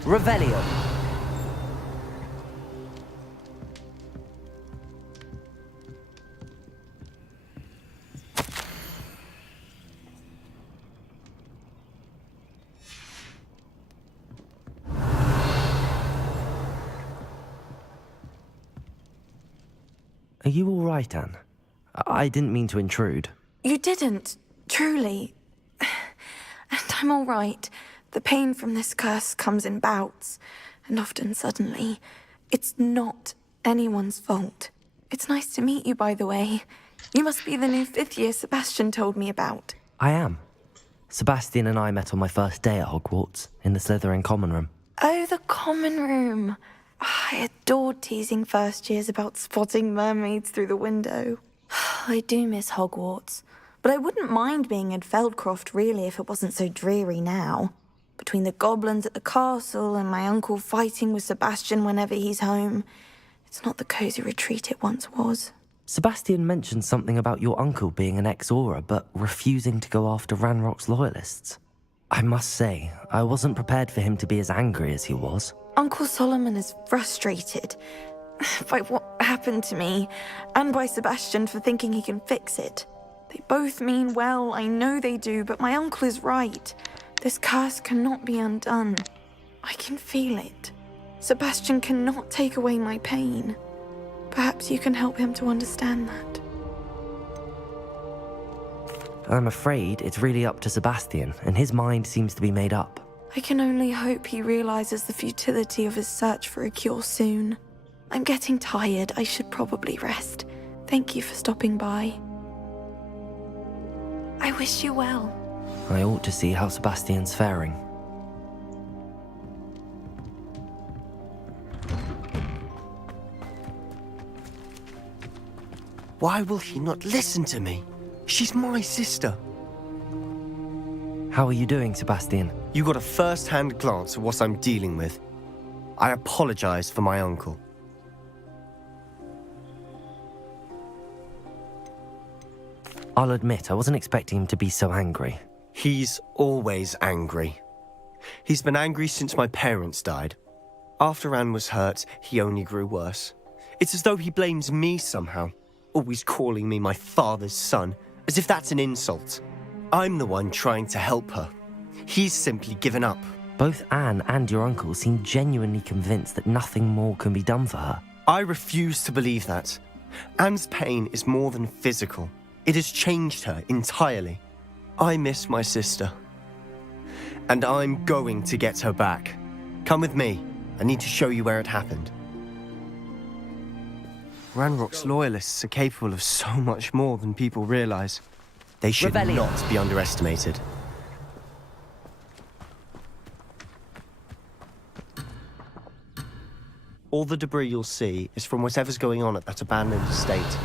Revelio. Are you all right, Anne? I didn't mean to intrude. You didn't, truly. And I'm all right. The pain from this curse comes in bouts, and often suddenly. It's not anyone's fault. It's nice to meet you, by the way. You must be the new 5th year Sebastian told me about. I am. Sebastian and I met on my first day at Hogwarts, in the Slytherin common room. Oh, the common room. I adored teasing first years about spotting mermaids through the window. I do miss Hogwarts, but I wouldn't mind being in Feldcroft, really, if it wasn't so dreary now. Between the goblins at the castle and my uncle fighting with Sebastian whenever he's home, it's not the cozy retreat it once was. Sebastian mentioned something about your uncle being an ex-Auror, but refusing to go after Ranrock's loyalists. I must say, I wasn't prepared for him to be as angry as he was. Uncle Solomon is frustrated by what happened to me, and by Sebastian for thinking he can fix it. They both mean well, I know they do, but my uncle is right. This curse cannot be undone. I can feel it. Sebastian cannot take away my pain. Perhaps you can help him to understand that. I'm afraid it's really up to Sebastian, and his mind seems to be made up. I can only hope he realizes the futility of his search for a cure soon. I'm getting tired. I should probably rest. Thank you for stopping by. I wish you well. I ought to see how Sebastian's faring. Why will he not listen to me? She's my sister. How are you doing, Sebastian? You got a first-hand glance at what I'm dealing with. I apologize for my uncle. I'll admit, I wasn't expecting him to be so angry. He's always angry. He's been angry since my parents died. After Anne was hurt, he only grew worse. It's as though he blames me somehow, always calling me my father's son, as if that's an insult. I'm the one trying to help her. He's simply given up. Both Anne and your uncle seem genuinely convinced that nothing more can be done for her. I refuse to believe that. Anne's pain is more than physical. It has changed her entirely. I miss my sister. And I'm going to get her back. Come with me. I need to show you where it happened. Ranrock's loyalists are capable of so much more than people realize. They should not be underestimated. All the debris you'll see is from whatever's going on at that abandoned estate.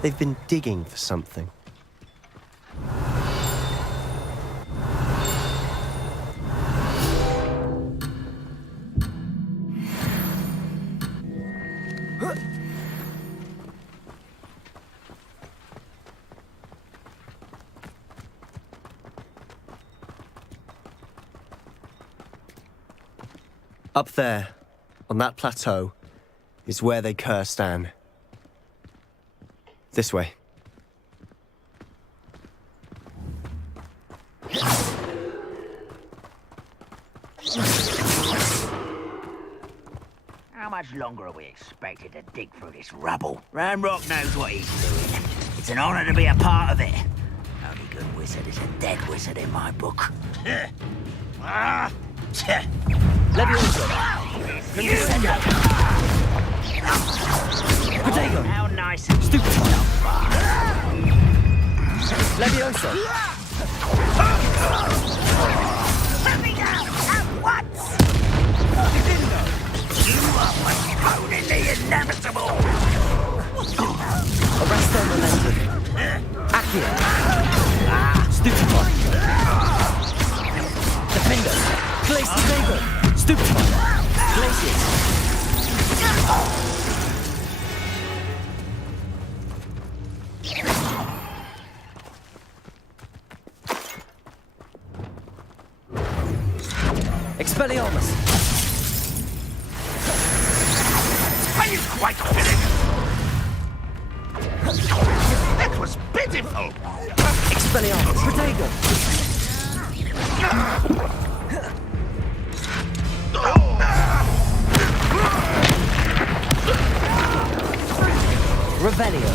They've been digging for something. Up there, on that plateau, is where they cursed Anne. This way. How much longer are we expected to dig through this rubble? Ranrock knows what he's doing. It's an honor to be a part of it. Only good wizard is a dead wizard in my book. Potato! How nice and stupid! Leviosa! Let me down at once! You are postponing the inevitable! Arresto momentum. Accio. Stupefy. Defender. Glaciator. Stupefy. Glacius. Expelliarmus. Are you quite finished? That was pitiful! Expelliarmus. Protego. Revelio.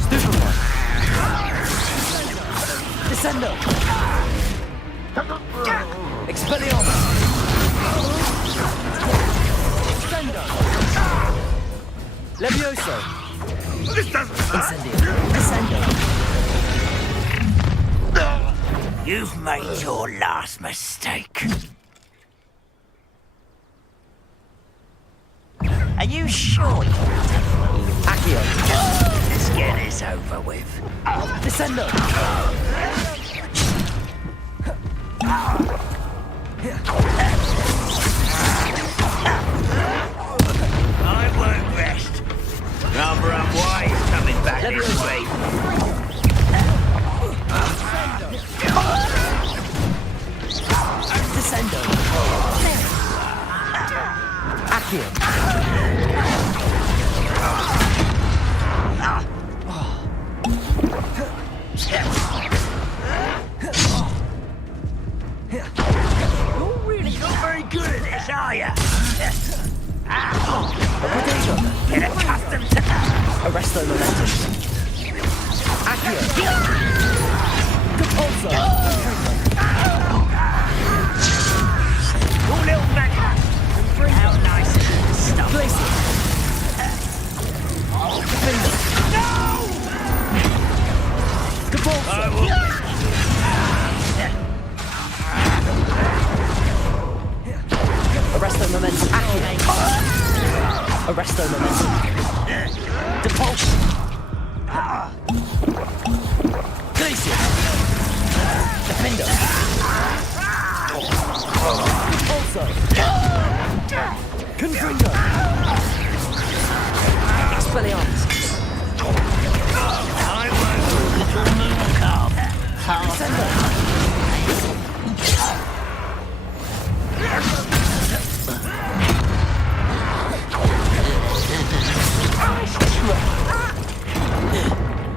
Stupefy. Descendo. Expelliarmus. Descendo. Levioso. Incendio. Descendo. You've made your last mistake. Are you sure you want to leave? Accio. Let's get this over with. Descendo. I won't rest. Rather unwise coming back this way. Descendo. Accio. You're really not very good at this, are you? Get accustomed to that. Arresto momentum. Accio. Compulso. Your little magic. How nice is it? Stop. Place it. Defender. No! Compulso. I will. Arresto momentum. Accio. Arresto momentum. Depulsion. Glacier. Defender. Also. Confringo. Expelliarmus. I won't little moon calf. Descendo.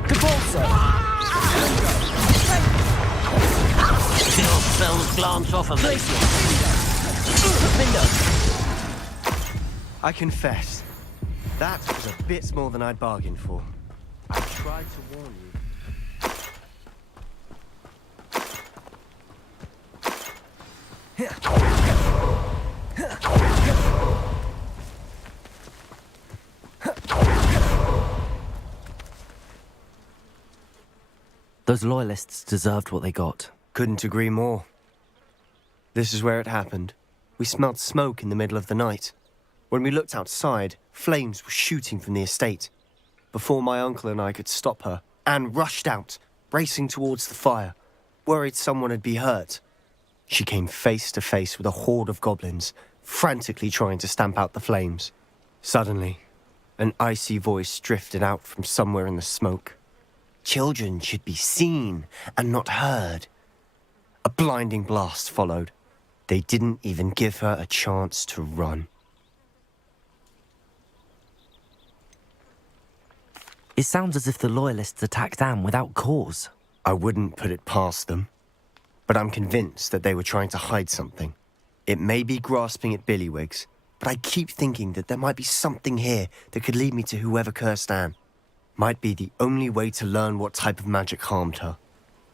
Compulso. Your spells glance off of me. Defender. I confess, that was a bit more than I'd bargained for. I tried to warn you. Those loyalists deserved what they got. Couldn't agree more. This is where it happened. We smelled smoke in the middle of the night. When we looked outside, flames were shooting from the estate. Before my uncle and I could stop her, Anne rushed out, racing towards the fire, worried someone had been hurt. She came face to face with a horde of goblins, frantically trying to stamp out the flames. Suddenly, an icy voice drifted out from somewhere in the smoke. Children should be seen and not heard. A blinding blast followed. They didn't even give her a chance to run. It sounds as if the loyalists attacked Anne without cause. I wouldn't put it past them, but I'm convinced that they were trying to hide something. It may be grasping at billywhigs, but I keep thinking that there might be something here that could lead me to whoever cursed Anne. Might be the only way to learn what type of magic harmed her,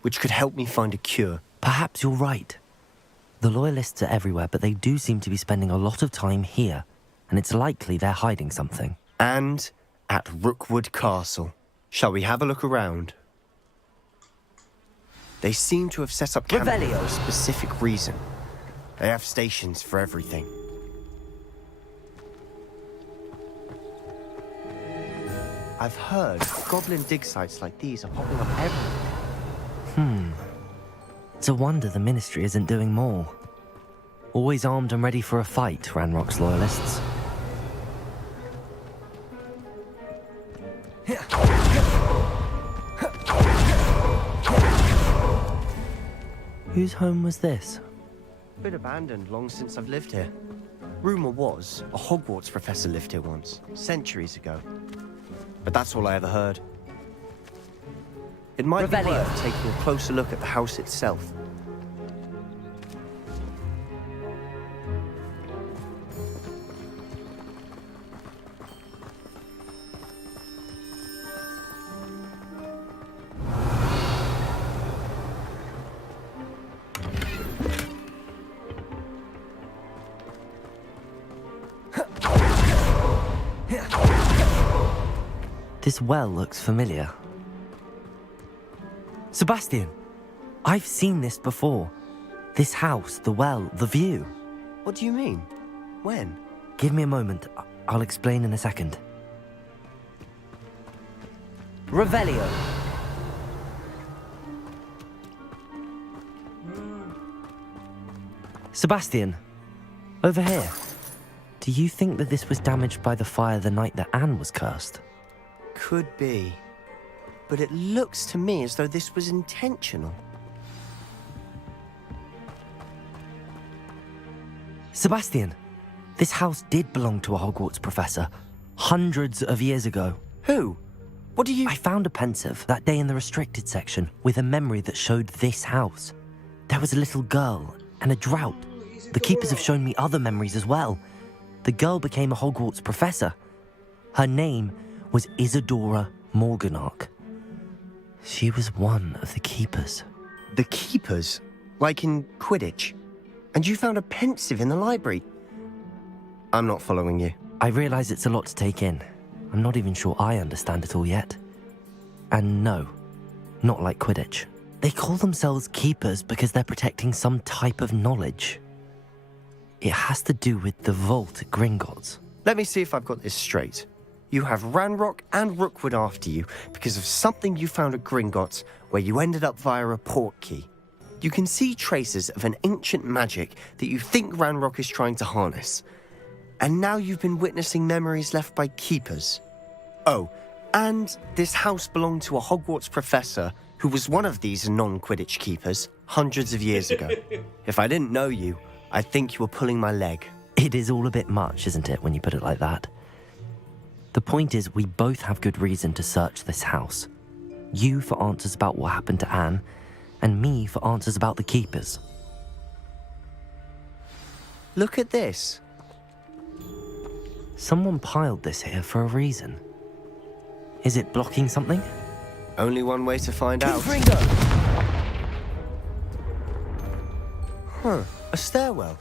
which could help me find a cure. Perhaps you're right. The loyalists are everywhere, but they do seem to be spending a lot of time here, and it's likely they're hiding something. And at Rookwood Castle. Shall we have a look around? They seem to have set up camp for a specific reason. They have stations for everything. I've heard goblin dig sites like these are popping up everywhere. It's a wonder the Ministry isn't doing more. Always armed and ready for a fight, Ranrock's loyalists. Whose home was this? Been abandoned long since I've lived here. Rumor was a Hogwarts professor lived here once, centuries ago. But that's all I ever heard. It might be worth taking a closer look at the house itself. This well looks familiar. Sebastian! I've seen this before. This house, the well, the view. What do you mean? When? Give me a moment. I'll explain in a second. Revelio. Sebastian, over here. Do you think that this was damaged by the fire the night that Anne was cursed? Could be. But it looks to me as though this was intentional. Sebastian, this house did belong to a Hogwarts professor, hundreds of years ago. Who? What do you... I found a pensive that day in the restricted section with a memory that showed this house. There was a little girl and a drought. The keepers have shown me other memories as well. The girl became a Hogwarts professor. Her name was Isadora Morganach. She was one of the keepers. The keepers? Like in Quidditch? And you found a pensive in the library? I'm not following you. I realize it's a lot to take in. I'm not even sure I understand it all yet. And no, not like Quidditch. They call themselves keepers because they're protecting some type of knowledge. It has to do with the vault at Gringotts. Let me see if I've got this straight. You have Ranrock and Rookwood after you because of something you found at Gringotts where you ended up via a port key. You can see traces of an ancient magic that you think Ranrock is trying to harness. And now you've been witnessing memories left by keepers. Oh, and this house belonged to a Hogwarts professor who was one of these non-Quidditch keepers hundreds of years ago. If I didn't know you, I'd think you were pulling my leg. It is all a bit much, isn't it, when you put it like that? The point is, we both have good reason to search this house. You for answers about what happened to Anne, and me for answers about the keepers. Look at this. Someone piled this here for a reason. Is it blocking something? Only one way to find out. Huh, a stairwell.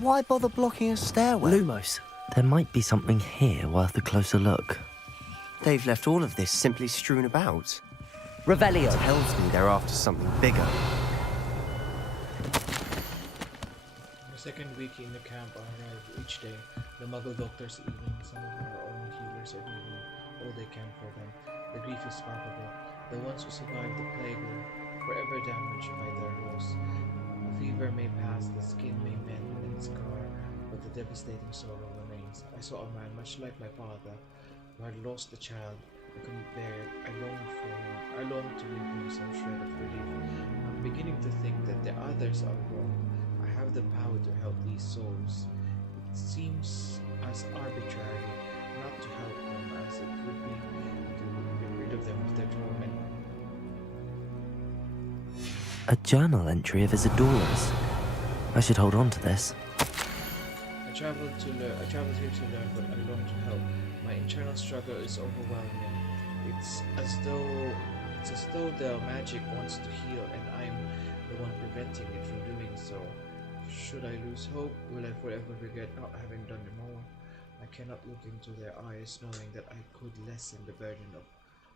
Why bother blocking a stairwell? Lumos, there might be something here worth a closer look. They've left all of this simply strewn about. Revelio. Tells me they're after something bigger. The second week in the camp, I arrive each day. The Muggle doctors leaving, some of our own healers are leaving. All they can for them. The grief is palpable. The ones who survived the plague were forever damaged by their loss. A fever may pass, the skin may mend and scar, but the devastating sorrow remains. I saw a man much like my father, who had lost a child. I couldn't bear it. I longed for him. I longed to give him some shred of relief. I'm beginning to think that the others are wrong. I have the power to help these souls. It seems as arbitrary not to help them as it would be to get rid of them of their torment. A journal entry of Isadora's. I should hold on to this. I traveled here to learn, but I long to help. My internal struggle is overwhelming. It's as though the magic wants to heal, and I'm the one preventing it from doing so. Should I lose hope? Will I forever regret not having done more? I cannot look into their eyes, knowing that I could lessen the burden of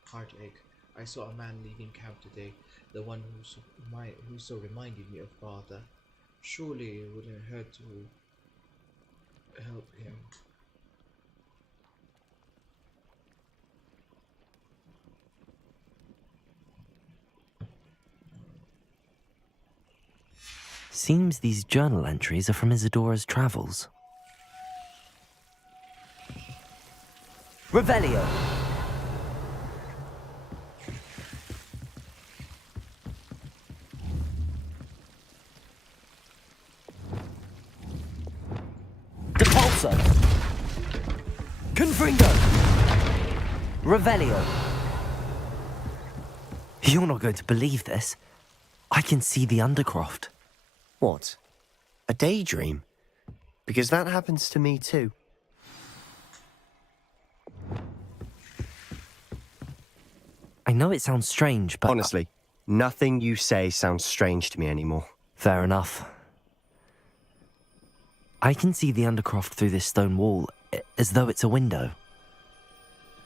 heartache. I saw a man leaving camp today, the one who so reminded me of father. Surely it wouldn't hurt to help him. Seems these journal entries are from Isadora's travels. Revelio. Depulso. Confringo. Revelio. You're not going to believe this. I can see the Undercroft. What? A daydream? Because that happens to me too. I know it sounds strange, but... Honestly, nothing you say sounds strange to me anymore. Fair enough. I can see the Undercroft through this stone wall, as though it's a window.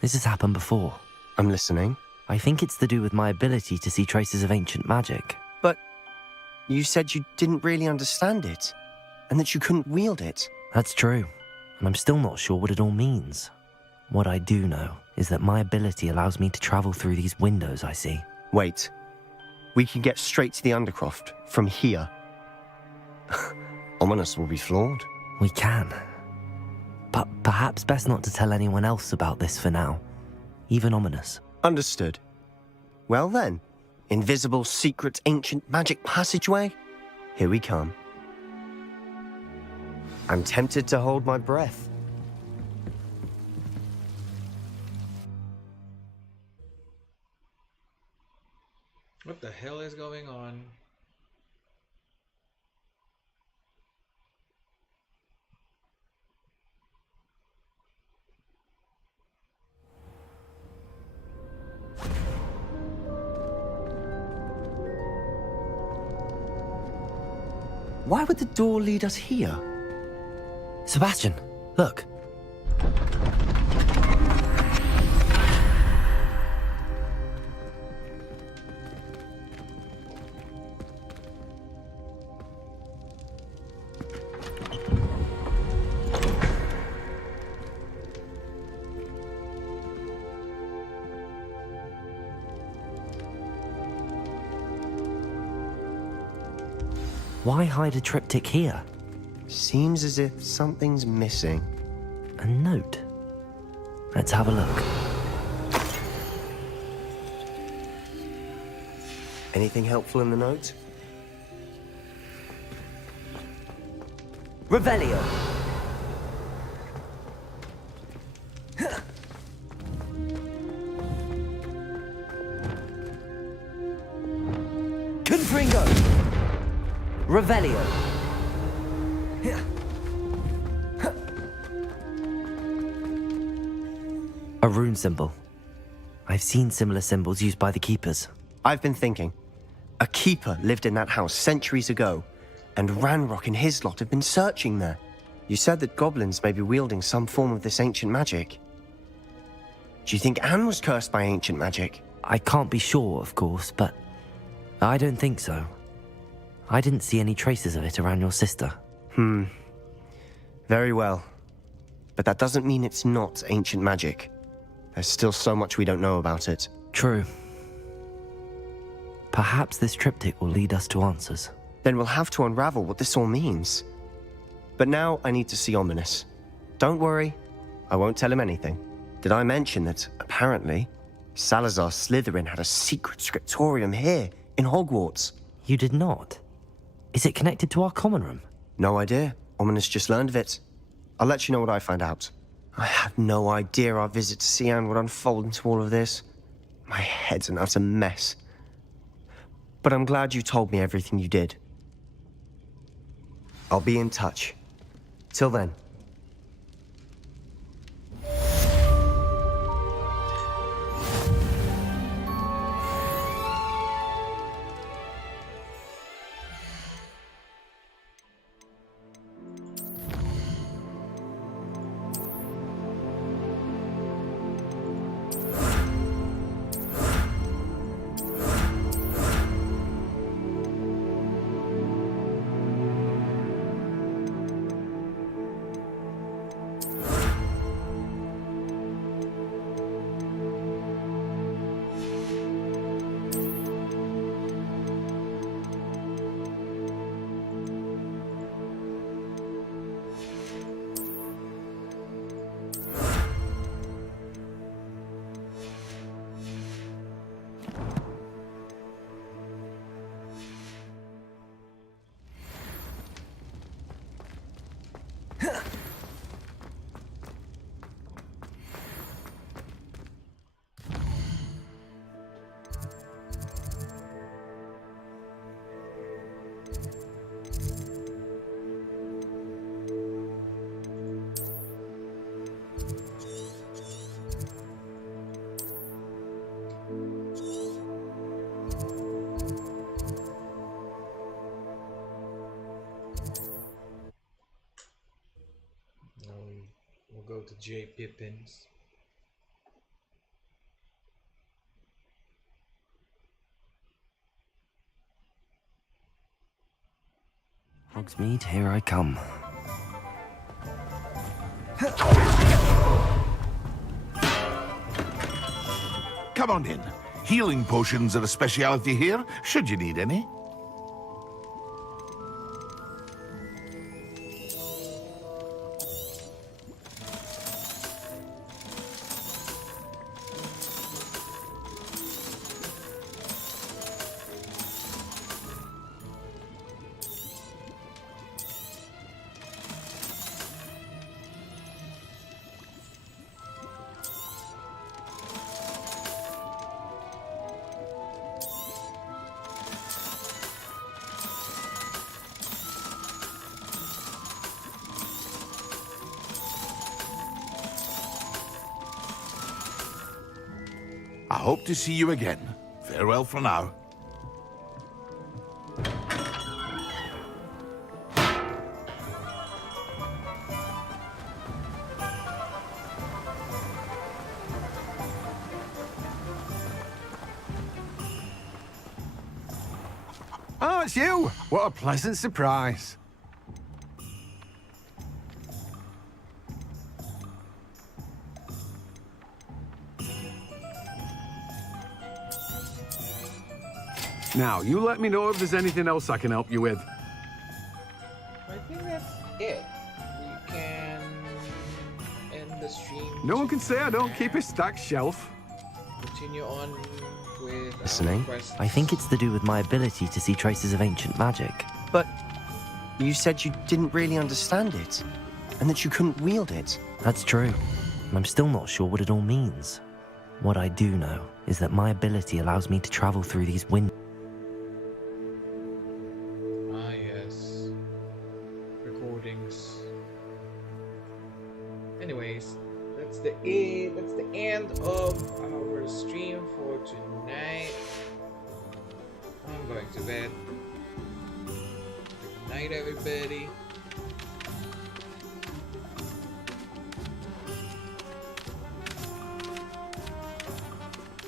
This has happened before. I'm listening. I think it's to do with my ability to see traces of ancient magic. But you said you didn't really understand it, and that you couldn't wield it. That's true, and I'm still not sure what it all means. What I do know is that my ability allows me to travel through these windows I see. Wait. We can get straight to the Undercroft from here. Ominous will be floored. We can. But perhaps best not to tell anyone else about this for now. Even Ominous. Understood. Well then, invisible, secret, ancient magic passageway? Here we come. I'm tempted to hold my breath. What the hell is going on? Why would the door lead us here? Sebastian, look. Why hide a triptych here? Seems as if something's missing. A note. Let's have a look. Anything helpful in the note? Revelio. Confringo. Revelio. A rune symbol. I've seen similar symbols used by the keepers. I've been thinking. A keeper lived in that house centuries ago, and Ranrock and his lot have been searching there. You said that goblins may be wielding some form of this ancient magic. Do you think Anne was cursed by ancient magic? I can't be sure, of course, but I don't think so. I didn't see any traces of it around your sister. Very well. But that doesn't mean it's not ancient magic. There's still so much we don't know about it. True. Perhaps this triptych will lead us to answers. Then we'll have to unravel what this all means. But now I need to see Ominous. Don't worry, I won't tell him anything. Did I mention that, apparently, Salazar Slytherin had a secret scriptorium here, in Hogwarts? You did not? Is it connected to our common room? No idea. Ominous just learned of it. I'll let you know what I find out. I had no idea our visit to see Anne would unfold into all of this. My head's an utter mess. But I'm glad you told me everything you did. I'll be in touch. Till then. We'll go to J. Pippin's. Hogsmeade, here I come. Come on in. Healing potions are a speciality here, should you need any. I hope to see you again. Farewell for now. Oh, it's you! What a pleasant surprise. Now, you let me know if there's anything else I can help you with. I think that's it. We can end the stream. No one can say I don't keep a stacked shelf. Continue on with our Listening, quests. I think it's to do with my ability to see traces of ancient magic. But you said you didn't really understand it, and that you couldn't wield it. That's true. I'm still not sure what it all means. What I do know is that my ability allows me to travel through these windows. Ah, yes. Recordings. Anyways, that's the end of our stream for tonight. I'm going to bed. Good night, everybody.